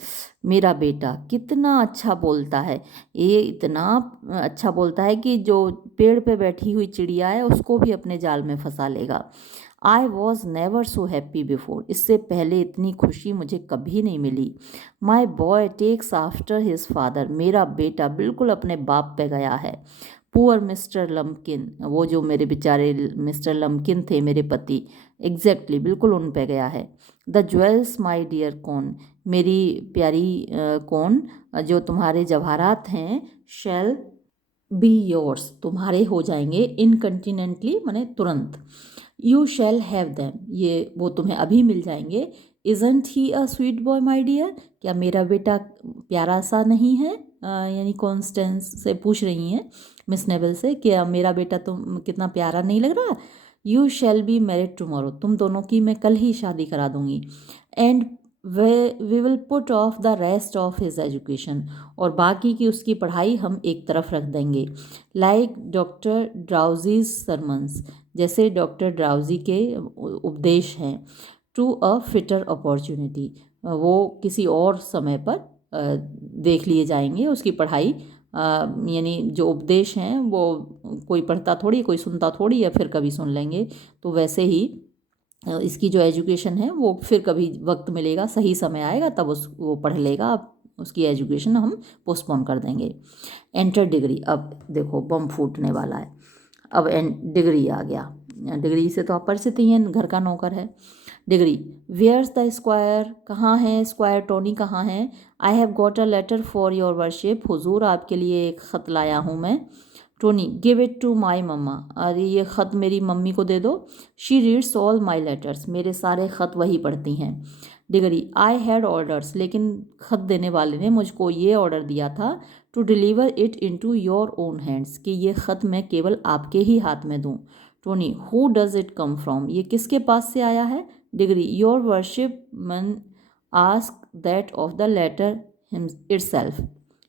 मेरा बेटा कितना अच्छा बोलता है, ये इतना अच्छा बोलता है कि जो पेड़ पे बैठी हुई चिड़िया है उसको भी अपने जाल में फंसा लेगा। I was never so happy before, इससे पहले इतनी खुशी मुझे कभी नहीं मिली। My boy takes after his father, मेरा बेटा बिल्कुल अपने बाप पे गया है। पुअर मिस्टर लम्किन, वो जो मेरे बेचारे मिस्टर लम्किन थे मेरे पति, एग्जैक्टली बिल्कुल उन पे गया है। द ज्वेल्स माई डियर कौन, मेरी प्यारी कौन, जो तुम्हारे जवाहरात हैं, शैल बी योर्स, तुम्हारे हो जाएंगे, इनकंटिनेंटली माने तुरंत, यू शैल हैव दैम, ये वो तुम्हें अभी मिल जाएंगे। Isn't he a sweet boy my dear, क्या मेरा बेटा प्यारा सा नहीं है, यानी कॉन्स्टेंस से पूछ रही हैं मिस नेवल से, क्या मेरा बेटा तुम कितना प्यारा नहीं लग रहा। You shall be married tomorrow, तुम दोनों की मैं कल ही शादी करा दूंगी। And we will put off the rest of his education, और बाकी की उसकी पढ़ाई हम एक तरफ रख देंगे। लाइक डॉक्टर ड्राउजीज सरमन्स, जैसे डॉक्टर ड्राउजी के उपदेश हैं। टू अ फिटर अपॉर्चुनिटी, वो किसी और समय पर देख लिए जाएंगे, उसकी पढ़ाई यानी जो उपदेश हैं वो कोई पढ़ता थोड़ी, कोई सुनता थोड़ी, या फिर कभी सुन लेंगे, तो वैसे ही इसकी जो एजुकेशन है वो फिर कभी वक्त मिलेगा, सही समय आएगा तब वो पढ़ लेगा, उसकी एजुकेशन हम पोस्टपोन कर देंगे। एंटर डिग्री, अब देखो बम फूटने वाला है, अब डिग्री आ गया, डिग्री से तो आप परिचित ही हैं, घर का नौकर है। डिग्री, वेयर्स द स्क्वायर, कहाँ है स्क्वायर टोनी, कहाँ है। I have got a letter for your worship, हुजूर आपके लिए एक ख़त लाया हूँ मैं। Tony, give it to my mamma, अरे ये ख़त मेरी मम्मी को दे दो। She reads all my letters, मेरे सारे ख़त वही पढ़ती हैं। डिगरी आई हैड ऑर्डर्स, लेकिन खत देने वाले ने मुझको ये ऑर्डर दिया था to deliver it into your own hands, कि ये ख़त मैं केवल आपके ही हाथ में दूँ। Tony, who does it come from, ये किसके पास से आया है? Degree, your worship mun ask that of the letter itself,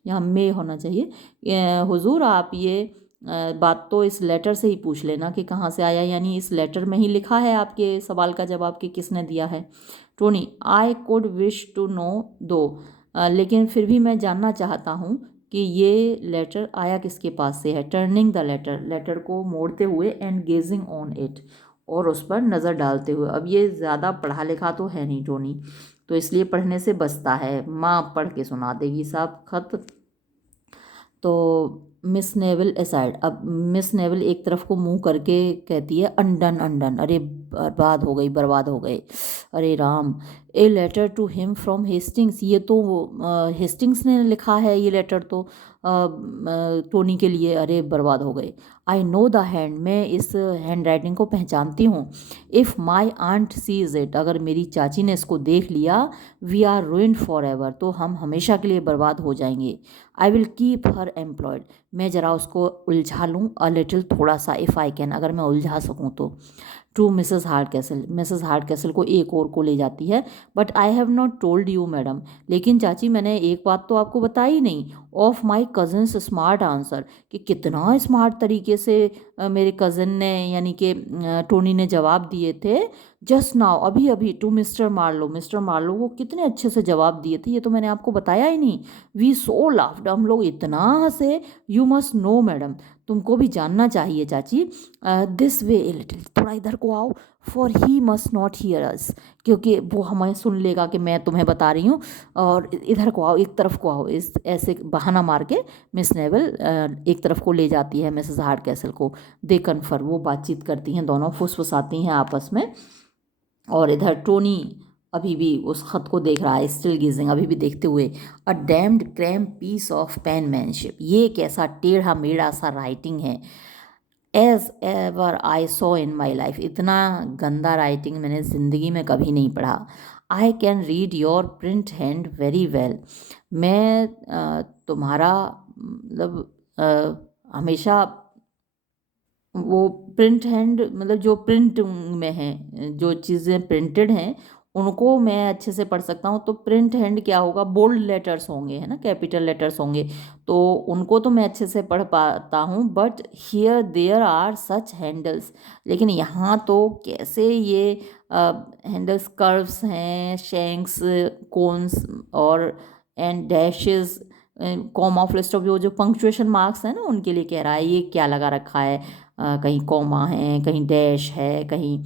यहाँ मे होना चाहिए। हुजूर आप ये बात तो इस लेटर से ही पूछ लेना कि कहाँ से आया, यानी इस लेटर में ही लिखा है आपके सवाल का जवाब कि किसने दिया है। Tony, I could wish to know though, लेकिन फिर भी मैं जानना चाहता हूँ कि ये लेटर आया किसके पास से है। टर्निंग द लेटर, लेटर को मोड़ते हुए, एंड गेजिंग ऑन इट, और उस पर नज़र डालते हुए। अब ये ज़्यादा पढ़ा लिखा तो है नहीं टोनी, तो इसलिए पढ़ने से बचता है। माँ पढ़ के सुना देगी साहब खत। तो मिस नेवल असाइड, अब मिस नेवल एक तरफ को मुंह करके कहती है अनडन अनडन, अरे बर्बाद हो गई बर्बाद हो गए, अरे Ram. A letter to him from Hastings, ये तो हेस्टिंग्स ने लिखा है ये लेटर तो टोनी के लिए, अरे बर्बाद हो गए। आई नो द हैंड, मैं इस हैंड राइटिंग को पहचानती हूँ। If my aunt sees it, अगर मेरी चाची ने इसको देख लिया, we are ruined forever, तो हम हमेशा के लिए बर्बाद हो जाएंगे। I will keep her employed, मैं ज़रा उसको उलझा लूँ, अ लिटिल, थोड़ा सा, इफ़ आई कैन, अगर मैं उलझा सकूँ तो। To Mrs Hardcastle, Mrs Hardcastle को एक और को ले जाती है। But I have not told you madam, लेकिन चाची मैंने एक बात तो आपको बताई नहीं। Of my cousin's smart answer, कि कितना स्मार्ट तरीके से मेरे कज़न ने यानी कि टोनी ने जवाब दिए थे जस्ट नाउ, अभी अभी, to mister Marlow, mister Marlow को कितने अच्छे से जवाब दिए थे, ये तो मैंने आपको बताया ही नहीं। वी सो लाफ्ड, हम लोग इतना हंसे। यू मस्ट नो मैडम, तुमको भी जानना चाहिए चाची। दिस वे ए लिटिल, थोड़ा इधर को आओ। For he must not here अस, क्योंकि वो हमें सुन लेगा कि मैं तुम्हें बता रही हूँ। और इधर को आओ, एक तरफ को आओ, इस ऐसे बहाना मार के मिस नेवल एक तरफ को ले जाती है मिसेस हार्ड कैसल को। दे कन्फर, वो बातचीत करती हैं, दोनों फुसफुसाती हैं आपस में। और इधर टोनी अभी भी उस खत को देख रहा है, स्टिल गिजिंग, अभी भी देखते हुए। A damned cramp piece of penmanship, ये कैसा टेढ़ा मेढ़ा सा राइटिंग है। As ever I saw in my life, इतना गंदा राइटिंग मैंने ज़िंदगी में कभी नहीं पढ़ा। I can read your print hand very well, मैं तुम्हारा मतलब हमेशा वो प्रिंट हैंड मतलब जो प्रिंट में है, जो चीज़ें प्रिंटेड हैं उनको मैं अच्छे से पढ़ सकता हूँ। तो प्रिंट हैंड क्या होगा, बोल्ड लेटर्स होंगे, है ना, कैपिटल लेटर्स होंगे, तो उनको तो मैं अच्छे से पढ़ पाता हूँ। But here there are such handles, लेकिन यहाँ तो कैसे ये हैंडल्स, कर्व्स हैं, शैंक्स, कोन्स और and dashes, comma, full stop, जो पंक्चुएशन मार्क्स हैं ना, उनके लिए कह रहा है ये क्या लगा रखा है। कहीं कॉमा है, कहीं डैश है, कहीं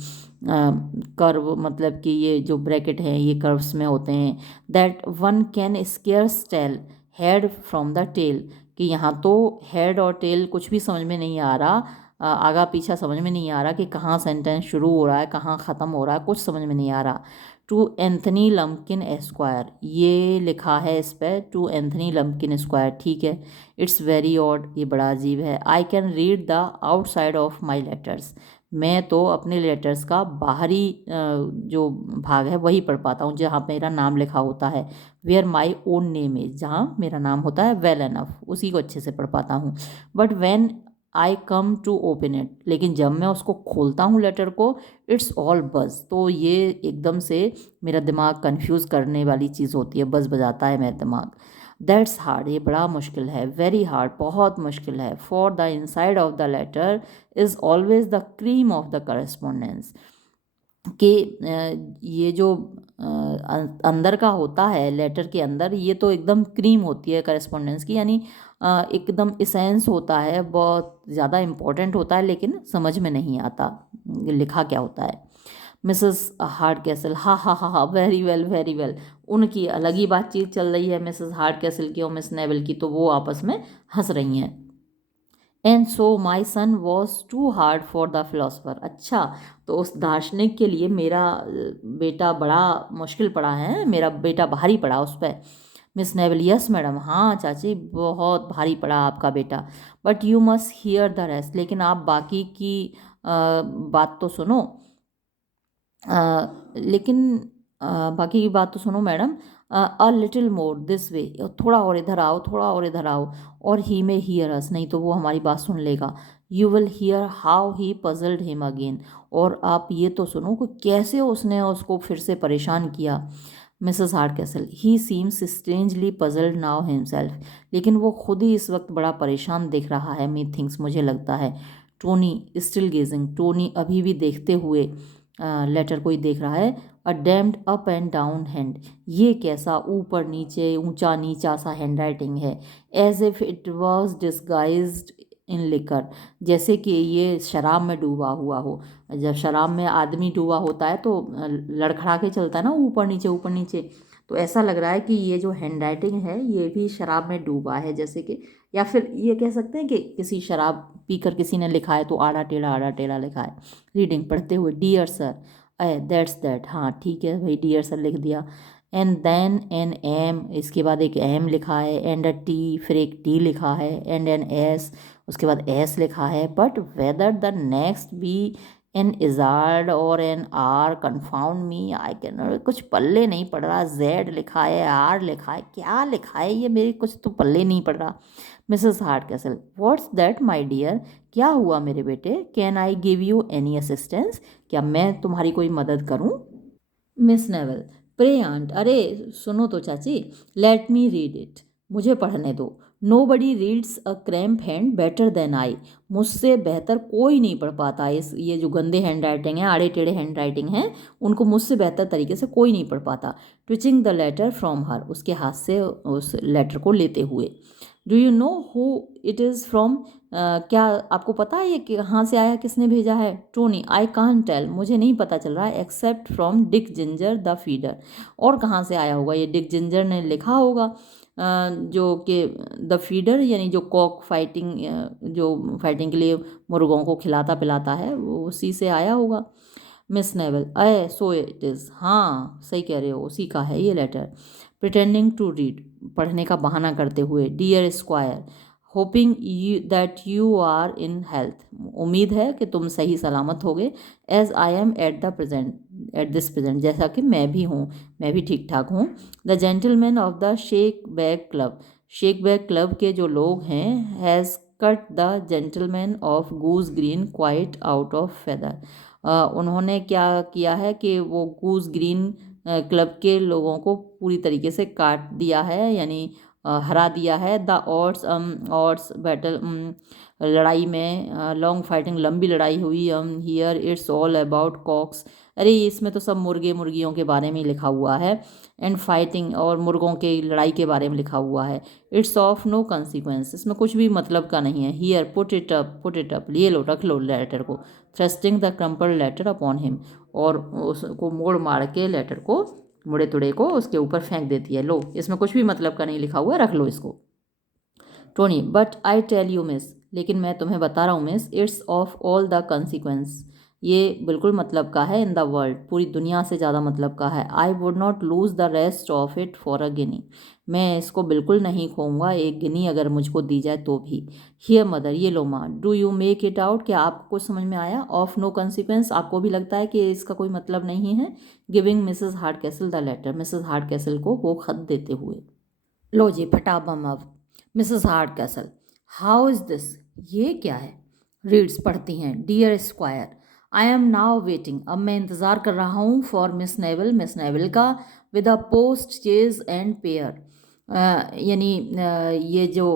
कर्व, मतलब कि ये जो ब्रैकेट हैं ये कर्व्स में होते हैं। That one can scarce tell head from the tail, कि यहाँ तो हेड और टेल कुछ भी समझ में नहीं आ रहा, आगा पीछा समझ में नहीं आ रहा कि कहाँ सेंटेंस शुरू हो रहा है कहाँ ख़त्म हो रहा है, कुछ समझ में नहीं आ रहा। टू एंथनी लम्पकिन एस्क्वायर, ये लिखा है इस पर, टू एंथनी लम्पकिन एस्क्वायर, ठीक है। इट्स वेरी ऑड, ये बड़ा अजीब है। आई can read the outside of my letters, मैं तो अपने लेटर्स का बाहरी जो भाग है वही पढ़ पाता हूँ, जहाँ मेरा नाम लिखा होता है। Where my own name is, जहाँ मेरा नाम होता है, वेल एनफ, उसी को अच्छे से पढ़ पाता हूँ। But when I come to open it, लेकिन जब मैं उसको खोलता हूँ लेटर को, इट्स ऑल बज़, तो ये एकदम से मेरा दिमाग कंफ्यूज करने वाली चीज़ होती है, बज़ बजाता है मेरा दिमाग। दैट्स हार्ड, ये बड़ा मुश्किल है, वेरी हार्ड, बहुत मुश्किल है। For the inside of the letter is always the cream of the correspondence, कि ये जो अंदर का होता है लेटर के अंदर, ये तो एकदम क्रीम होती है करस्पॉन्डेंस की, यानी एकदम इसेंस होता है, बहुत ज़्यादा इम्पोर्टेंट होता है, लेकिन समझ में नहीं आता लिखा क्या होता है। मिसेस हार्ड कैसल, हा हा हा हा, वेरी वेल वेरी वेल, उनकी अलग ही बातचीत चल रही है मिसेस हार्ड कैसल की और मिस नेवल की, तो वो आपस में हंस रही हैं। And so my son was too hard for the philosopher, अच्छा तो उस दार्शनिक के लिए मेरा बेटा बड़ा मुश्किल पड़ा है, मेरा बेटा भारी पड़ा उस पर। मिस नेवल, यस मैडम, हाँ चाची बहुत भारी पड़ा आपका बेटा। But you must here the rest, लेकिन आप बाकी की बात तो सुनो। लेकिन बाकी की बात तो सुनो madam. A little more this way, थोड़ा और इधर आओ, थोड़ा और इधर आओ। और ही में हियर अस, नहीं तो वो हमारी बात सुन लेगा। You will hear how he puzzled him again, और आप ये तो सुनो कि कैसे उसने उसको फिर से परेशान किया। Mrs Hardcastle, he seems strangely puzzled now himself, लेकिन वो खुद ही इस वक्त बड़ा परेशान दिख रहा है। मी थिंक्स, मुझे लगता है। टोनी स्टिल गेजिंग, टोनी अभी भी देखते हुए लेटर को ही देख रहा है। A damned up and down hand, ये कैसा ऊपर नीचे ऊंचा नीचा सा हैंड राइटिंग है। As if it was disguised in liquor, जैसे कि ये शराब में डूबा हुआ हो। जब शराब में आदमी डूबा होता है तो लड़खड़ा के चलता है ना, ऊपर नीचे ऊपर नीचे। तो ऐसा लग रहा है कि ये जो हैंड राइटिंग है ये भी शराब में डूबा है, जैसे कि, या फिर ये कह सकते हैं कि किसी शराब पीकर किसी ने लिखा है तो आड़ा टेढ़ा लिखा है। रीडिंग, पढ़ते हुए। डियर सर, दैट्स दैट, हाँ ठीक है भाई, डियर सर लिख दिया। एंड देन एन एम, इसके बाद एक एम लिखा है। एंड अ टी, फिर एक टी लिखा है। एंड एन एस, उसके बाद एस लिखा है। But whether the next be an izzard or an R confound me, I can, कुछ पल्ले नहीं पड़ रहा। जेड लिखा है, आर लिखा है, क्या लिखा है ये, मेरे कुछ तो पल्ले नहीं पड़ रहा। Mrs Hardcastle, what's that my dear, क्या हुआ मेरे बेटे। Can I give you any assistance, क्या मैं तुम्हारी कोई मदद करूं। मिस नेवल, प्रे आंट, अरे सुनो तो चाची। लेट मी रीड इट, मुझे पढ़ने दो। Nobody reads a cramp hand better than I, मुझसे बेहतर कोई नहीं पढ़ पाता। इस ये जो गंदे हैंड राइटिंग है, आड़े टेढ़े हैंड राइटिंग है, उनको मुझसे बेहतर तरीके से कोई नहीं पढ़ पाता। Twitching the letter from her, उसके हाथ से उस लेटर को लेते हुए। Do you know who it is from, क्या आपको पता है ये कहाँ से आया, किसने भेजा है। टोनी, आई कान टेल, मुझे नहीं पता चल रहा है। Except from Dick Ginger the feeder, और कहाँ से आया होगा, ये डिक जिंजर ने लिखा होगा। जो कि द फीडर यानी जो कॉक फाइटिंग, जो फाइटिंग के लिए मुर्गों को खिलाता पिलाता है, वो उसी से आया होगा। मिस नेवल, अय सो इट इज़, हाँ सही कह रहे हो, उसी का है ये लेटर। प्रिटेंडिंग टू रीड, पढ़ने का बहाना करते हुए। Dear squire, hoping you that you are in health, उम्मीद है कि तुम सही सलामत होगे। As I am at the present, at this present, जैसा कि मैं भी हूँ, मैं भी ठीक ठाक हूँ। The gentleman of the shake bag club, shake bag club के जो लोग हैं, has cut the gentleman of goose green quite out of feather, उन्होंने क्या किया है कि वो गूज ग्रीन क्लब के लोगों को पूरी तरीके से काट दिया है, यानी हरा दिया है। द ऑड्स ऑड्स बैटल, लड़ाई में, लॉन्ग फाइटिंग, लंबी लड़ाई हुई। Here it's all about cocks, अरे इसमें तो सब मुर्गे मुर्गियों के बारे में लिखा हुआ है। एंड फाइटिंग, और मुर्गों के लड़ाई के बारे में लिखा हुआ है। इट्स ऑफ नो कंसिक्वेंस, इसमें कुछ भी मतलब का नहीं है। हियर पुट इट अप, लिए लो, रख लो लेटर को। Thrusting the crumpled letter upon him, और उसको मोड़ मार के लेटर को, मुड़े तुड़े को उसके ऊपर फेंक देती है। लो, इसमें कुछ भी मतलब का नहीं लिखा हुआ है, रख लो इसको। Tony, but I tell you miss, लेकिन मैं तुम्हें बता रहा हूँ miss, it's of all the consequence, ये बिल्कुल मतलब का है। इन द वर्ल्ड, पूरी दुनिया से ज़्यादा मतलब का है। I would not lose the rest of it for a guinea, मैं इसको बिल्कुल नहीं खोऊंगा एक गिनी अगर मुझको दी जाए तो भी। हियर मदर, ये लो माँ। Do you make it out, क्या आपको कुछ समझ में आया। ऑफ नो कंसिक्वेंस, आपको भी लगता है कि इसका कोई मतलब नहीं है। Giving Mrs Hardcastle the letter, Mrs Hardcastle को वो खत देते हुए। लो जी, फटाबम अब। Mrs Hardcastle, how is this, ये क्या है। रीड्स, पढ़ती हैं। Dear squire, I am now waiting, अब मैं इंतज़ार कर रहा हूँ। For miss Neville, miss Neville का। With a post chaise and pair, यानी ये जो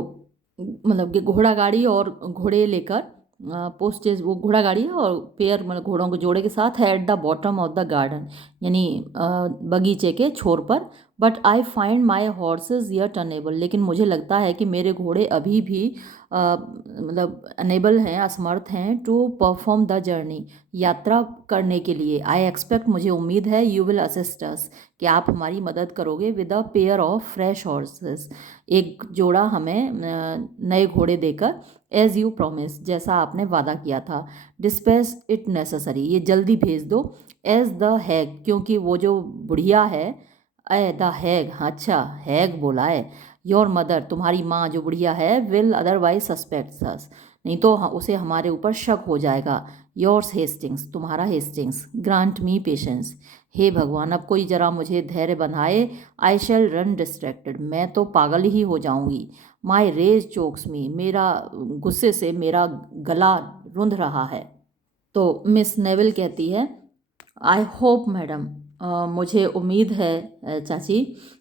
मतलब कि घोड़ा गाड़ी और घोड़े लेकर, पोस्ट चेज वो घोड़ा गाड़ी है, और पेयर मतलब घोड़ों के जोड़े के साथ है। At the bottom of the garden, यानी बगीचे के छोर पर। But I find my horses yet unable, लेकिन मुझे लगता है कि मेरे घोड़े अभी भी मतलब अनेबल हैं, असमर्थ हैं। टू परफॉर्म द जर्नी, यात्रा करने के लिए। आई एक्सपेक्ट, मुझे उम्मीद है। यू विल असिस्ट अस, कि आप हमारी मदद करोगे। With a pair of fresh horses, एक जोड़ा हमें नए घोड़े देकर। एज यू प्रोमिस, जैसा आपने वादा किया था। डिस्पैच इट नेसेसरी, ये जल्दी भेज दो। एज द हैग, क्योंकि वो जो बुढ़िया है। ए द हैग, अच्छा हैग बोला है। योर मदर, तुम्हारी माँ जो बुढ़िया है। विल अदरवाइज सस्पेक्ट्स अस, नहीं तो उसे हमारे ऊपर शक हो जाएगा। योर्स हेस्टिंग्स, तुम्हारा हेस्टिंग्स। ग्रांट मी पेशेंस, हे भगवान, अब कोई जरा मुझे धैर्य बंधाए। आई शैल रन डिस्ट्रैक्टेड, मैं तो पागल ही हो जाऊंगी। माई रेज चोक्स मी, मेरा गुस्से से मेरा गला रुंध रहा है। तो मिस नेविल कहती है, आई होप मैडम, मुझे उम्मीद है चाची,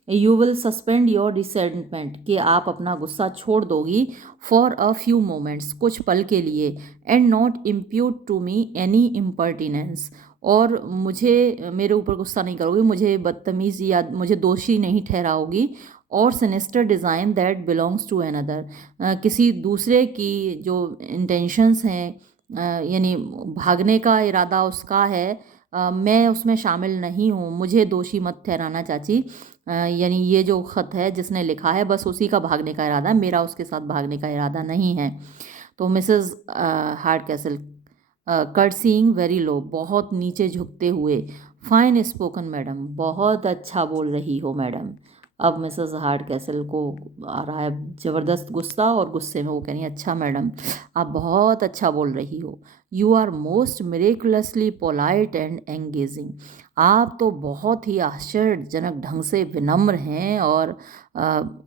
you will suspend your resentment, कि आप अपना गुस्सा छोड़ दोगी फॉर अ फ्यू मोमेंट्स, कुछ पल के लिए, and not impute to me any impertinence, और मुझे मेरे ऊपर गुस्सा नहीं करोगी, मुझे बदतमीज़ या मुझे दोषी नहीं ठहराओगी, और sinister design that belongs to another, किसी दूसरे की जो इंटेंशंस हैं, यानी भागने का इरादा उसका है, मैं उसमें शामिल नहीं हूँ, मुझे दोषी मत ठहराना चाची। यानी ये जो ख़त है जिसने लिखा है बस उसी का भागने का इरादा है, मेरा उसके साथ भागने का इरादा नहीं है। तो Mrs Hardcastle curtseying very low, बहुत नीचे झुकते हुए, फाइन स्पोकन मैडम, बहुत अच्छा बोल रही हो मैडम। अब मिसेस हार्ड कैसल को आ रहा है ज़बरदस्त गुस्सा, और गुस्से में वो कह रही हैं, अच्छा मैडम, आप बहुत अच्छा बोल रही हो। You are most miraculously polite and engaging, आप तो बहुत ही आश्चर्यजनक ढंग से विनम्र हैं और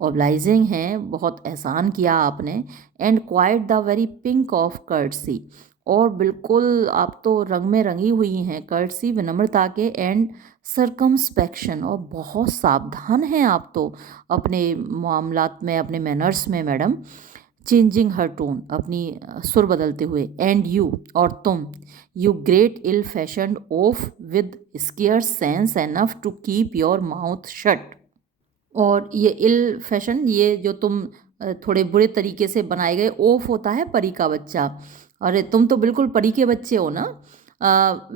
ओब्लाइजिंग हैं, बहुत एहसान किया आपने। And quite the very pink of courtesy, और बिल्कुल आप तो रंग में रंगी हुई हैं कर्टसी, विनम्रता के, एंड सरकमस्पेक्शन, और बहुत सावधान हैं आप तो अपने मामलात में, अपने मैनर्स में मैडम। चेंजिंग हर टोन, अपनी सुर बदलते हुए, एंड यू, और तुम, you great ill fashioned oaf with scarce sense enough to keep your mouth shut, और ये इल फैशन, ये जो तुम थोड़े बुरे तरीके से बनाए गए, ओफ होता है परी का बच्चा, अरे तुम तो बिल्कुल परी के बच्चे हो ना।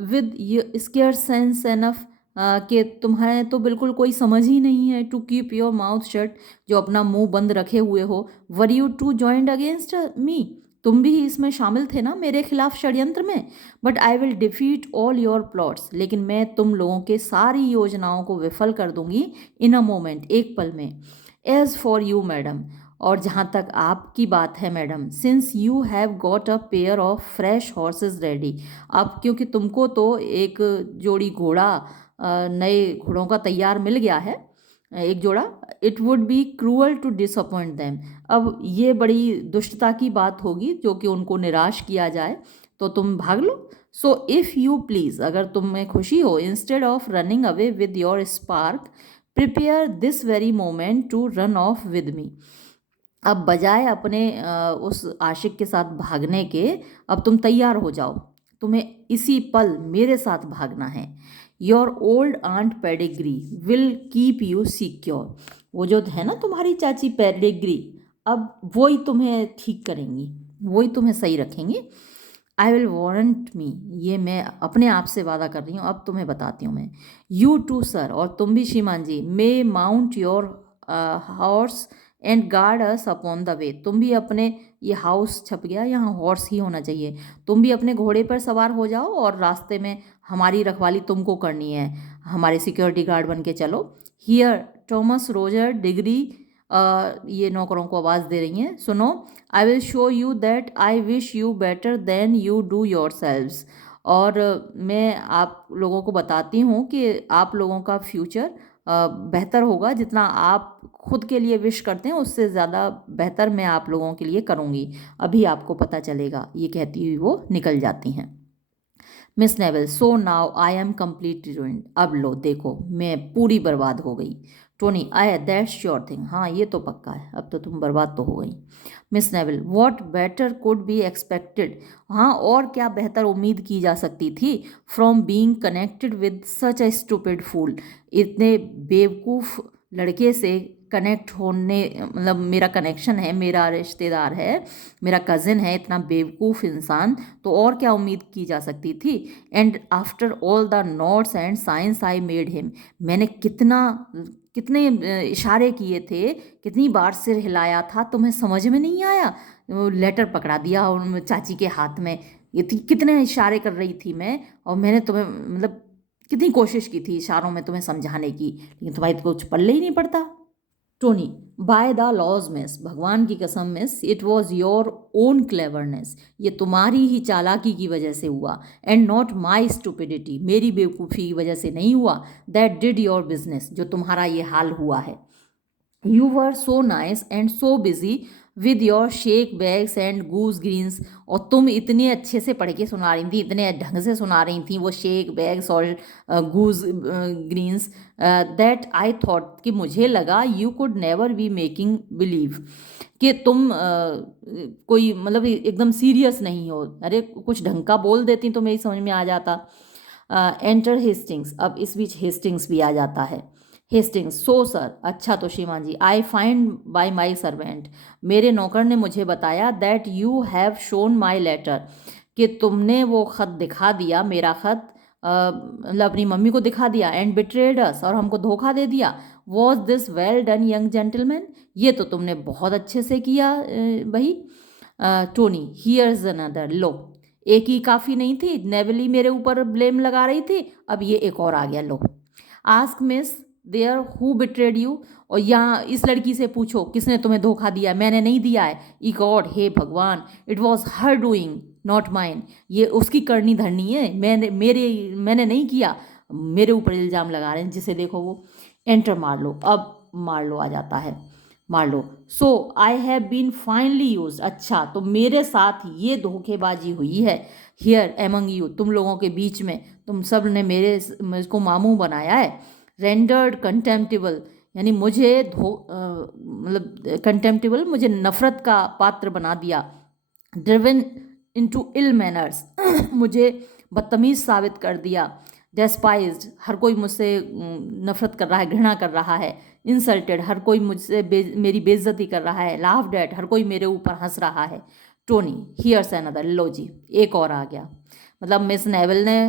विद स्केयर सेंस एनफ, कि तुम्हें तो बिल्कुल कोई समझ ही नहीं है, to keep your mouth shut, जो अपना मुंह बंद रखे हुए हो। Were you too joined against me, तुम भी इसमें शामिल थे ना मेरे खिलाफ षड्यंत्र में। But I will defeat all your plots, लेकिन मैं तुम लोगों के सारी योजनाओं को विफल कर दूंगी इन अ मोमेंट, एक पल में। एज फॉर यू मैडम, और जहाँ तक आपकी बात है madam, since you have got a pair of fresh horses ready, अब क्योंकि तुमको तो एक जोड़ी घोड़ा, नए घोड़ों का तैयार मिल गया है, एक जोड़ा, it would be cruel to disappoint them, अब ये बड़ी दुष्टता की बात होगी जो कि उनको निराश किया जाए, तो तुम भाग लो। सो इफ़ यू प्लीज़, अगर तुम्हें खुशी हो, instead of running away with your spark, prepare this very moment to run off with me, अब बजाय अपने उस आशिक के साथ भागने के, अब तुम तैयार हो जाओ, तुम्हें इसी पल मेरे साथ भागना है। Your old aunt pedigree will keep you secure, वो जो है ना तुम्हारी चाची पेडिग्री, अब वो ही तुम्हें ठीक करेंगी, वो ही तुम्हें सही रखेंगी। आई विल वारंट मी, ये मैं अपने आप से वादा कर रही हूँ, अब तुम्हें बताती हूँ मैं। यू टू सर, और तुम भी श्रीमान जी, may mount your horse and guard us upon the way, तुम भी अपने, ये हाउस छप गया, यहाँ हॉर्स ही होना चाहिए, तुम भी अपने घोड़े पर सवार हो जाओ और रास्ते में हमारी रखवाली तुमको करनी है, हमारे सिक्योरिटी गार्ड बन के चलो। हियर थॉमस रोजर डिग्री, ये नौकरों को आवाज़ दे रही हैं, सुनो। I will show you that I wish you better than you do your selves, और मैं आप लोगों को बताती हूँ कि आप लोगों का फ्यूचर बेहतर होगा, जितना आप खुद के लिए विश करते हैं उससे ज़्यादा बेहतर मैं आप लोगों के लिए करूँगी, अभी आपको पता चलेगा, ये कहती हुई वो निकल जाती हैं। Miss naval, so now I am completely ruined, अब लो देखो मैं पूरी बर्बाद हो गई। Tony, I that's sure thing, हाँ ये तो पक्का है, अब तो तुम बर्बाद तो हो गई। Miss Neville, what better could be expected, हाँ और क्या बेहतर उम्मीद की जा सकती थी, from being connected with such a stupid fool, इतने बेवकूफ़ लड़के से कनेक्ट होने, मतलब मेरा कनेक्शन है, मेरा रिश्तेदार है, मेरा कज़िन है, इतना बेवकूफ़ इंसान, तो और क्या उम्मीद की जा सकती थी। And after all the notes and science I made him, मैंने कितने इशारे किए थे, कितनी बार सिर हिलाया था, तुम्हें समझ में नहीं आया, लेटर पकड़ा दिया चाची के हाथ में, कितने इशारे कर रही थी मैं, और मैंने तुम्हें मतलब कितनी कोशिश की थी इशारों में तुम्हें समझाने की, लेकिन तुम्हारी तो कुछ पल्ले ही नहीं पड़ता। Tony, by the laws miss, भगवान की कसम miss, it was your own cleverness, ये तुम्हारी ही चालाकी की वजह से हुआ, एंड नॉट माई स्टूपिडिटी, मेरी बेवकूफ़ी की वजह से नहीं हुआ, दैट डिड योर बिजनेस, जो तुम्हारा ये हाल हुआ है। You were so nice and so busy with your shake bags and goose greens, और तुम इतने अच्छे से पढ़ के सुना रही थी, इतने ढंग से सुना रही थी वो शेक बैग्स और गूज ग्रीन्स, दैट आई थॉट, कि मुझे लगा you could never be making believe, कि तुम कोई मतलब एकदम सीरियस नहीं हो, अरे कुछ ढंग का बोल देती तो मेरी समझ में आ जाता। एंटर हेस्टिंग्स, अब इस बीच हेस्टिंग्स भी आ जाता है। हेस्टिंग्स, सो सर, अच्छा तो श्रीमान जी, I find by my servant, मेरे नौकर ने मुझे बताया, that you have shown my letter, कि तुमने वो ख़त दिखा दिया, मेरा ख़त मतलब अपनी मम्मी को दिखा दिया, एंड बिट्रेड अस, और हमको धोखा दे दिया। Was this well done young gentleman, ये तो तुमने बहुत अच्छे से किया भाई। टोनी, हियर्स अनदर, लो, एक ही काफ़ी नहीं थी, नेवली मेरे ऊपर ब्लेम लगा रही थी, अब ये एक और आ गया, लो। Ask miss there who betrayed you, और यहाँ इस लड़की से पूछो किसने तुम्हें धोखा दिया, मैंने नहीं दिया है। ई गॉड, हे भगवान, it was her doing not mine, ये उसकी करनी धरनी है, मैंने नहीं किया, मेरे ऊपर इल्ज़ाम लगा रहे हैं, जिसे देखो वो। एंटर मार्लो, अब मार्लो आ जाता है। Marlow, so I have been finally used, अच्छा तो मेरे साथ ये धोखेबाजी हुई है, हियर एमंग यू, तुम लोगों के बीच में, तुम सब ने मुझको मामू बनाया है। रेंडर्ड कंटेम्प्टिबल, यानी मुझे मतलब कंटेम्प्टिबल, मुझे नफ़रत का पात्र बना दिया। ड्रिवन इनटू इल मैनर्स, मुझे बदतमीज़ साबित कर दिया। डेस्पाइज्ड, हर कोई मुझसे नफ़रत कर रहा है, घृणा कर रहा है। इंसल्टेड, हर कोई मुझसे मेरी बेइज्जती कर रहा है। लाफ्ड एट, हर कोई मेरे ऊपर हंस रहा है। टोनी, हियर्स अनदर, लो जी, एक और आ गया, मतलब मिस नेवल ने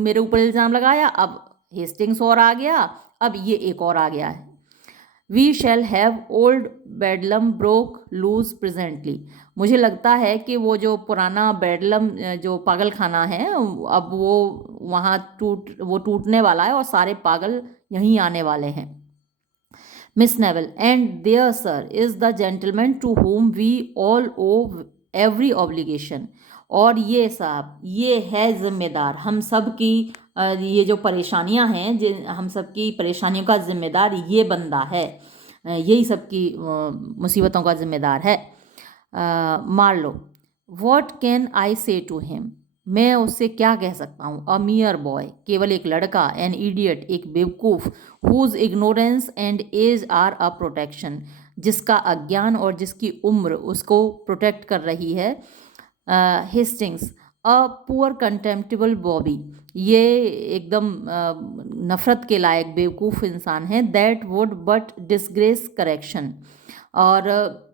मेरे ऊपर इल्ज़ाम लगाया, अब हेस्टिंग्स और आ गया, अब ये एक और आ गया है। We shall have old Bedlam broke loose presently, मुझे लगता है कि वो जो पुराना बेडलम जो पागल खाना है, अब वो वहाँ टूटने वाला है और सारे पागल यहीं आने वाले हैं। Miss Neville, and there sir is the gentleman to whom we all owe every obligation, और ये साहब, ये है जिम्मेदार हम सब की, ये जो परेशानियां हैं, हम सब की परेशानियों का जिम्मेदार ये बंदा है, यही सब की मुसीबतों का जिम्मेदार है। मार्लो, वॉट कैन आई से टू हिम, मैं उससे क्या कह सकता हूँ। अ मियर बॉय, केवल एक लड़का। एन इडियट, एक बेवकूफ़। Whose ignorance and age are a protection, जिसका अज्ञान और जिसकी उम्र उसको प्रोटेक्ट कर रही है। हेस्टिंग्स, अ पुअर कंटेम्प्टिबल बॉबी, ये एकदम नफ़रत के लायक बेवकूफ़ इंसान है। That would but disgrace correction, और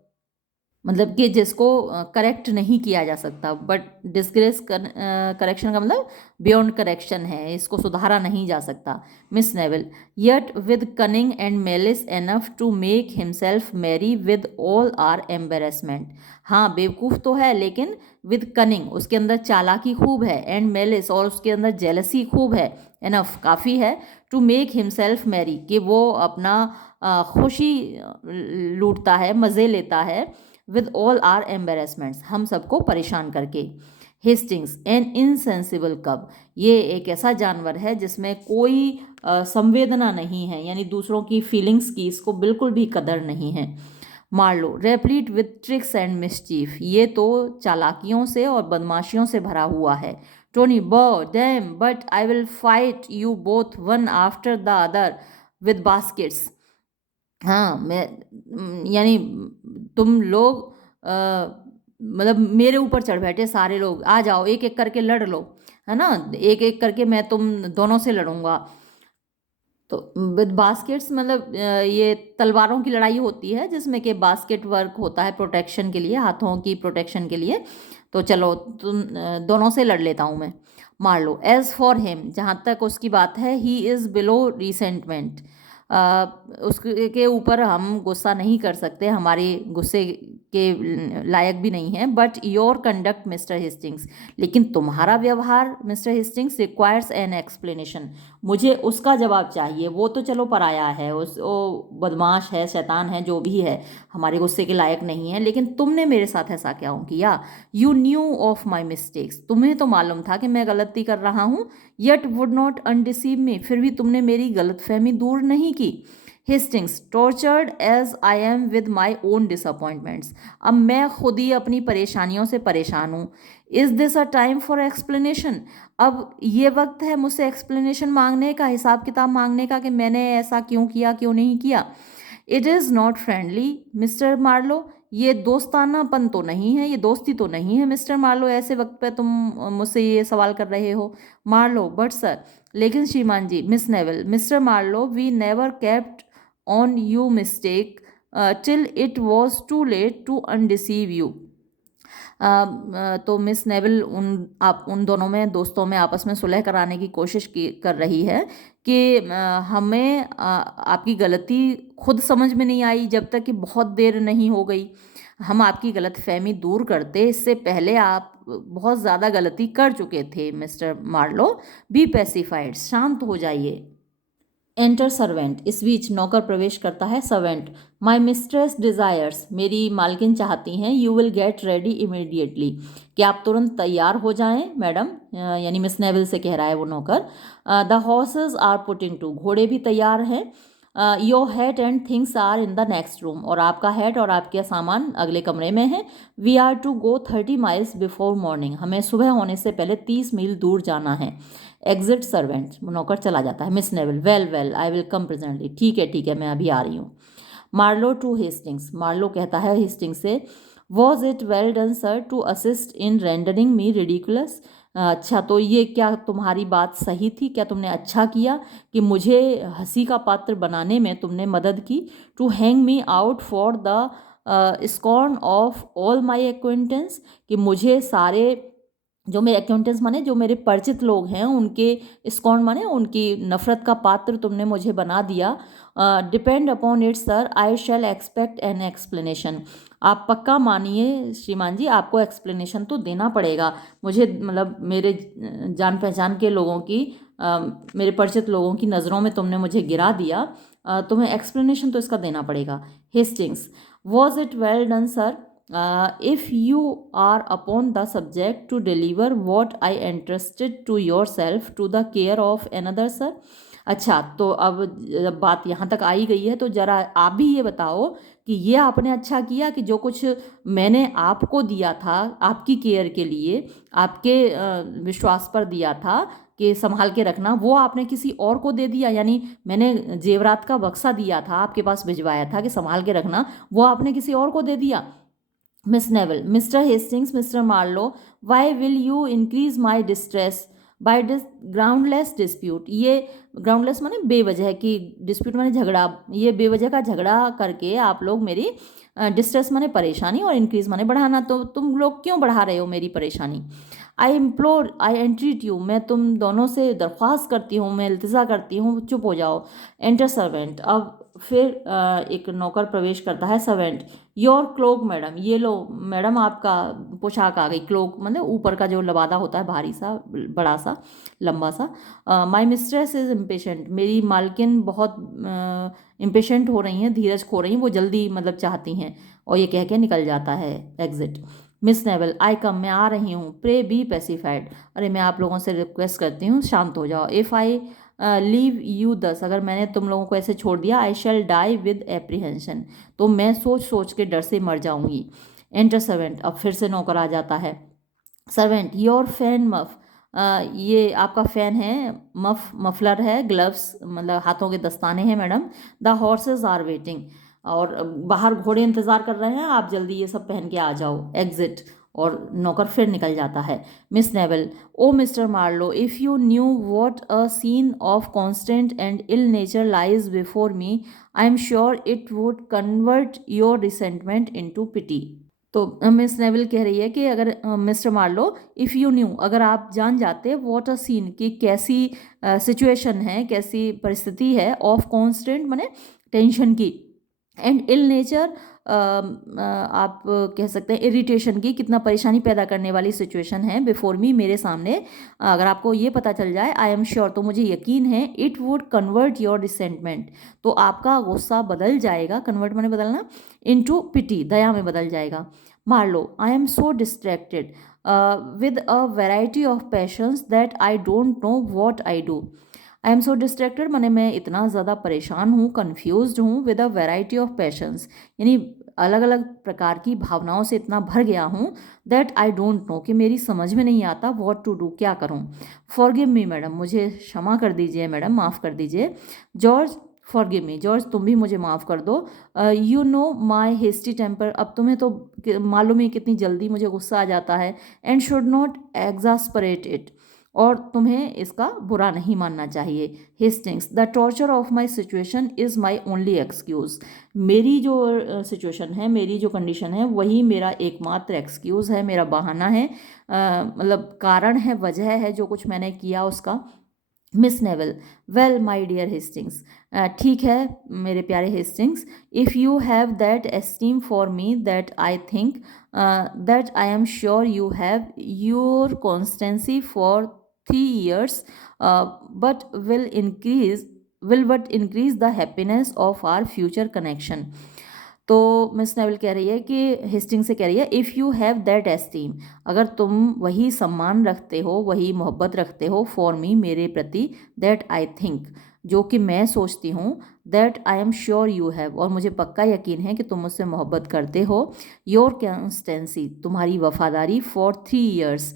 मतलब कि जिसको करेक्ट नहीं किया जा सकता, बट डिसग्रेस करेक्शन का मतलब बियॉन्ड करेक्शन है, इसको सुधारा नहीं जा सकता। Miss Neville, yet with cunning and malice enough to make himself merry with all our embarrassment, हाँ बेवकूफ़ तो है, लेकिन विद कनिंग, उसके अंदर चालाकी खूब है, एंड मेलिस, और उसके अंदर जेलसी खूब है, एनफ काफ़ी है, टू मेक हिमसेल्फ मैरी, कि वो अपना खुशी लूटता है, मज़े लेता है, विद ऑल आर एम्बेरसमेंट्स, हम सबको परेशान करके। हेस्टिंग्स, एन इनसेंसिबल कब, ये एक ऐसा जानवर है जिसमें कोई संवेदना नहीं है, यानी दूसरों की फीलिंग्स की इसको बिल्कुल भी कदर नहीं है। Marlow, replete with tricks and mischief, ये तो चालाकियों से और बदमाशियों से भरा हुआ है। टोनी, बो dam, but I will fight you both one after the other with baskets, हाँ मैं यानी तुम लोग मतलब मेरे ऊपर चढ़ बैठे सारे लोग, आ जाओ एक एक करके लड़ लो, है ना, एक एक करके मैं तुम दोनों से लड़ूंगा। तो विद बास्केट्स मतलब ये तलवारों की लड़ाई होती है, जिसमें कि बास्केट वर्क होता है प्रोटेक्शन के लिए, हाथों की प्रोटेक्शन के लिए। तो चलो तुम दोनों से लड़ लेता हूँ मैं। मार लो। एज फॉर हिम, जहाँ तक उसकी बात है, ही इज़ बिलो रिसेंटमेंट, उसके ऊपर हम गुस्सा नहीं कर सकते, हमारे गुस्से के लायक भी नहीं है, but your conduct mister Hastings, लेकिन तुम्हारा व्यवहार mister Hastings requires an explanation, मुझे उसका जवाब चाहिए। वो तो चलो पराया है, उस वो बदमाश है, शैतान है, जो भी है, हमारे गुस्से के लायक नहीं है, लेकिन तुमने मेरे साथ ऐसा क्यों किया? You new of my mistakes, तुम्हें तो मालूम था कि मैं गलती कर रहा हूँ, yet would not undeceive me, फिर भी तुमने मेरी गलतफहमी दूर नहीं की। Hastings, tortured as I am with my own disappointments, अब मैं खुद ही अपनी परेशानियों से परेशान हूँ। Is this a time for explanation, अब ये वक्त है मुझसे एक्सप्लेनेशन मांगने का, हिसाब किताब मांगने का कि मैंने ऐसा क्यों किया, क्यों नहीं किया। It is not friendly mister Marlow, ये दोस्तानापन तो नहीं है, ये दोस्ती तो नहीं है मिस्टर मार्लो, ऐसे वक्त पे तुम मुझसे ये सवाल कर रहे हो। मार्लो, बट सर, लेकिन श्रीमान जी, miss Neville, mister Marlow, we never kept on you mistake till it was too late to undeceive you. तो मिस नेविल उन दोनों में, दोस्तों में आपस में सुलह कराने की कोशिश कर रही है कि हमें आपकी गलती खुद समझ में नहीं आई जब तक कि बहुत देर नहीं हो गई। हम आपकी गलतफहमी दूर करते इससे पहले आप बहुत ज़्यादा गलती कर चुके थे मिस्टर मार्लो। बी पैसिफाइड, शांत हो जाइए। एंटर सर्वेंट, इस बीच नौकर प्रवेश करता है। सर्वेंट, माई मिस्ट्रेस डिज़ायर्स, मेरी मालकिन चाहती हैं, you will get ready immediately, कि आप तुरंत तैयार हो जाएं मैडम, यानी मिस नेविल से कह रहा है वो नौकर। The horses are putting to, घोड़े भी तैयार हैं। Your hat and things are in the next room, और आपका हैट और आपके सामान अगले कमरे में है। We are to go 30 miles before morning, हमें सुबह होने से पहले 30 मील दूर जाना है। एग्जिट सर्वेंट, नौकर चला जाता है। Miss Neville, well well, I will come presently, ठीक है, मैं अभी आ रही हूँ। मार्लो टू हेस्टिंग्स, मार्लो कहता है हेस्टिंग्स से, was it well done sir to assist in rendering me ridiculous, अच्छा तो ये क्या तुम्हारी बात सही थी, क्या तुमने अच्छा किया कि मुझे हंसी का पात्र बनाने में तुमने मदद की। To hang me out for the scorn of all my acquaintance, कि मुझे सारे, जो मेरे अकाउंटेंट्स माने जो मेरे परिचित लोग हैं, उनके स्कॉर्न माने उनकी नफ़रत का पात्र तुमने मुझे बना दिया। Depend upon it sir, I shall expect an explanation, आप पक्का मानिए श्रीमान जी, आपको एक्सप्लेनेशन तो देना पड़ेगा मुझे, मतलब मेरे जान पहचान के लोगों की, मेरे परिचित लोगों की नज़रों में तुमने मुझे गिरा दिया, तुम्हें एक्सप्लेनेशन तो इसका देना पड़ेगा। Hastings, was it well done sir, if you are upon the subject to deliver what I entrusted to yourself to the care of another sir, अच्छा तो अब जब बात यहाँ तक आई गई है तो ज़रा आप भी ये बताओ कि ये आपने अच्छा किया कि जो कुछ मैंने आपको दिया था आपकी केयर के लिए, आपके विश्वास पर दिया था कि संभाल के रखना, वो आपने किसी और को दे दिया, यानी मैंने जेवरात का बक्सा दिया था आपके पास भिजवाया था कि संभाल के रखना, वो आपने किसी और को दे दिया। Miss Neville, mister Hastings, mister Marlow, why will you increase my distress by this groundless dispute, ये ग्राउंडलेस माने बेवजह की, डिस्प्यूट माने झगड़ा, ये बेवजह का झगड़ा करके आप लोग मेरी डिस्ट्रेस माने परेशानी और इंक्रीज माने बढ़ाना, तो तुम लोग क्यों बढ़ा रहे हो मेरी परेशानी। आई इम्प्लोर, आई एंट्रीट यू, मैं तुम दोनों से दरख्वास्त करती हूँ, मैं इल्तिजा करती हूँ, चुप हो जाओ। एंटर सर्वेंट, अब फिर एक नौकर प्रवेश करता है। सर्वेंट, योर क्लोक मैडम, ये लो मैडम आपका पोशाक आ गई। क्लोक मतलब ऊपर का जो लबादा होता है, भारी सा, बड़ा सा, लंबा सा। माई मिस्ट्रेस इज़ इम्पेशेंट, मेरी मालकिन बहुत इम्पेशेंट हो रही हैं, धीरज खो रही हैं, वो जल्दी मतलब चाहती हैं, और ये कह के निकल जाता है। एग्जिट। मिस नेवल, आई कम, मैं आ रही हूँ। प्रे बी पेसिफाइड, अरे मैं आप लोगों से रिक्वेस्ट करती हूँ शांत हो जाओ। इफ़ आई लीव यू दस, अगर मैंने तुम लोगों को ऐसे छोड़ दिया, आई शैल डाई विद एप्रीहेंशन, तो मैं सोच सोच के डर से मर जाऊंगी। एंटर सर्वेंट, अब फिर से नौकर आ जाता है। सर्वेंट, योर फैन मफ, ये आपका फ़ैन है, मफलर है, ग्लव्स मतलब हाथों के दस्ताने हैं madam. The horses are waiting, और बाहर घोड़े इंतज़ार कर रहे हैं, आप जल्दी ये सब पहन के आ जाओ। एग्जिट, और नौकर फिर निकल जाता है। Miss Neville, o mister Marlow, if you knew what a scene of constant and ill nature lies before me, I am sure it would convert your resentment into pity. तो मिस नेविल कह रही है कि अगर mister Marlow, if you knew, अगर आप जान जाते, वॉट अ सीन, कि कैसी सिचुएशन है, कैसी परिस्थिति है, ऑफ कॉन्स्टेंट माने टेंशन की, एंड इल नेचर, आप कह सकते हैं इरिटेशन की, कितना परेशानी पैदा करने वाली सिचुएशन है बिफोर मी, मेरे सामने। अगर आपको ये पता चल जाए, आई एम श्योर, तो मुझे यकीन है, it would convert your resentment, तो आपका गुस्सा बदल जाएगा, कन्वर्ट माने बदलना, इनटू पिटी, दया में बदल जाएगा। Marlow, I am so distracted with a variety of passions that I don't know what I do. I am so distracted माने मैं इतना ज़्यादा परेशान हूँ, कन्फ्यूज्ड हूँ, with a variety of passions, यानी अलग अलग प्रकार की भावनाओं से इतना भर गया हूँ, दैट आई डोंट नो, कि मेरी समझ में नहीं आता व्हाट टू डू, क्या करूँ। फॉरगिव मी मैडम, मुझे क्षमा कर दीजिए मैडम, माफ़ कर दीजिए। जॉर्ज, फॉरगिव मी, जॉर्ज तुम भी मुझे माफ़ कर दो। You know my hasty temper, अब तुम्हें तो मालूम है कितनी जल्दी मुझे गुस्सा आ जाता है, एंड शुड नॉट एग्जास्परेट इट, और तुम्हें इसका बुरा नहीं मानना चाहिए। Hastings, the torture of my situation is my only excuse, मेरी जो सिचुएशन है, मेरी जो कंडीशन है, वही मेरा एकमात्र एक्सक्यूज़ है, मेरा बहाना है, मतलब कारण है, वजह है जो कुछ मैंने किया उसका। Miss Neville, well my dear Hastings, ठीक है मेरे प्यारे Hastings, if you have that esteem for me that I think that I am sure you have, your constancy for 3 years but will but increase the happiness of our future connection। तो miss naval कह रही है कि Hasting से कह रही है, if you have that esteem, अगर तुम वही सम्मान रखते हो, वही मोहब्बत रखते हो, फॉर मी, मेरे प्रति, दैट आई थिंक, जो कि मैं सोचती हूँ, that I am sure you have, और मुझे पक्का यकीन है कि तुम मुझसे मोहब्बत करते हो, योर कंसिस्टेंसी, तुम्हारी वफादारी, फॉर 3 years,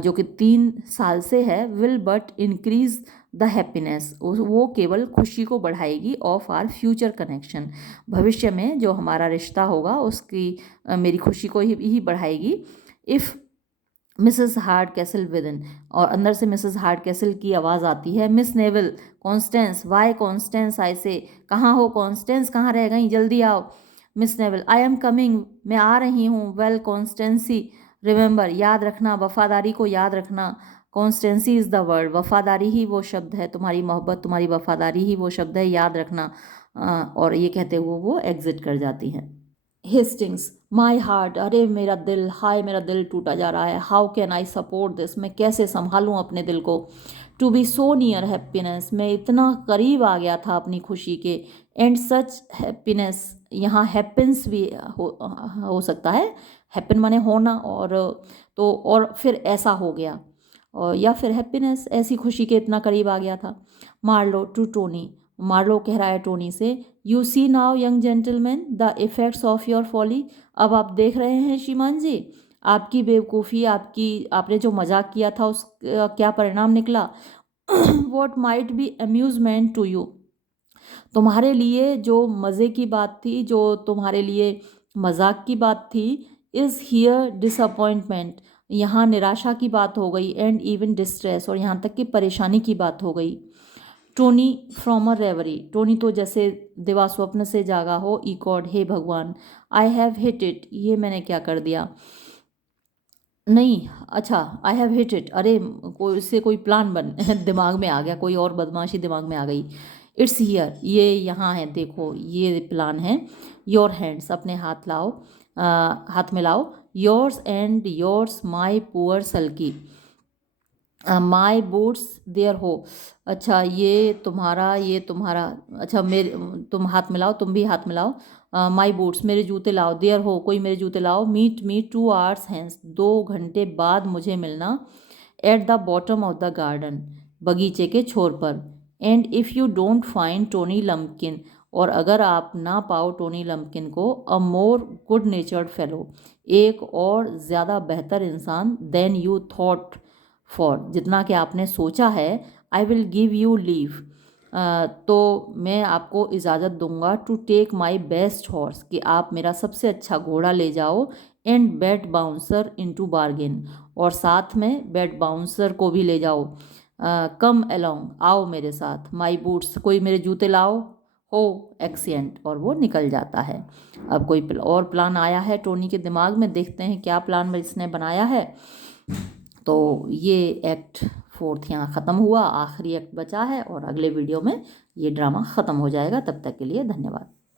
जो कि 3 साल से है, will but increase the happiness, वो केवल खुशी को बढ़ाएगी, ऑफ आर फ्यूचर कनेक्शन, भविष्य में जो हमारा रिश्ता होगा उसकी मेरी खुशी को ही बढ़ाएगी। If Mrs hard castle with in, और अंदर से मिसेस हार्ड कैसल की आवाज़ आती है, miss Neville, Constance, why Constance, I say, कहाँ हो कॉन्स्टेंस, कहाँ रह गई, जल्दी आओ। Miss Neville, I am coming, मैं आ रही हूँ। वेल कॉन्स्टेंसी, रिमेंबर, याद रखना, वफादारी को याद रखना, कॉन्स्टेंसी इज़ द वर्ड, वफादारी ही वो शब्द है, तुम्हारी मोहब्बत, तुम्हारी वफादारी ही वो शब्द है, याद रखना। और ये कहते हुए वो एग्जिट कर जाती है। हेस्टिंग्स, माई हार्ट, अरे मेरा दिल, हाय मेरा दिल टूटा जा रहा है, how can I support this, मैं कैसे संभालूँ अपने दिल को, to be so near happiness, मैं इतना करीब आ गया था अपनी खुशी के, एंड सच हैप्पीनेस, यहाँ हैप्पन्स भी हो सकता है, हैप्पन माने होना, और तो और फिर ऐसा हो गया, और या फिर हैप्पीनेस, ऐसी खुशी के इतना करीब आ गया था। मार्लो, टू टोनी, मार्लो कह रहा है टोनी से, you see now young gentleman the effects of your folly, अब आप देख रहे हैं श्रीमान जी, आपकी बेवकूफ़ी, आपने जो मजाक किया था उसका क्या परिणाम निकला। What might be amusement to you, तुम्हारे लिए जो मज़े की बात थी, जो तुम्हारे लिए मजाक की बात थी, इज़ हियर डिसअपॉइंटमेंट, यहाँ निराशा की बात हो गई, एंड इवन डिस्ट्रेस, और यहाँ तक कि परेशानी की बात हो गई। Tony from a Rewari, Tony तो जैसे दिवा स्वप्न से जागा हो, ई गॉड, हे भगवान, आई हैव हिट इट, ये मैंने क्या कर दिया, नहीं, अच्छा, आई हैव हिट इट, अरे कोई इससे कोई प्लान बन दिमाग में आ गया, कोई और बदमाशी दिमाग में आ गई। इट्स हियर, ये यहाँ है, देखो ये प्लान है। योर हैंड्स, अपने हाथ लाओ, हाथ में लाओ। Yours and yours my poor Sulky, my boots there ho, अच्छा ये तुम्हारा, अच्छा मेरे, तुम हाथ मिलाओ, तुम भी हाथ मिलाओ। माई बूट्स, मेरे जूते लाओ, देयर हो, कोई मेरे जूते लाओ। मीट मी 2 hours हैंस, 2 घंटे बाद मुझे मिलना। At the bottom of the garden, बगीचे के छोर पर। And if you don't find Tony Lumpkin, और अगर आप ना पाओ टोनी लम्पकिन को, अ मोर गुड नेचर्ड फेलो, एक और ज़्यादा बेहतर इंसान, देन यू थॉट फॉर, जितना कि आपने सोचा है, I will give you leave, तो मैं आपको इजाज़त दूंगा, to take my best horse, कि आप मेरा सबसे अच्छा घोड़ा ले जाओ, and Bet Bouncer into bargain, और साथ में बेड बाउंसर को भी ले जाओ। कम अलोंग, आओ मेरे साथ। माई बूट्स, कोई मेरे जूते लाओ। हो एक्सीडेंट, और वो निकल जाता है। अब कोई और प्लान आया है टोनी के दिमाग में, देखते हैं क्या प्लान इसने बनाया है। तो ये एक्ट 4 यहाँ ख़त्म हुआ, आखिरी एक्ट बचा है, और अगले वीडियो में ये ड्रामा ख़त्म हो जाएगा। तब तक के लिए धन्यवाद।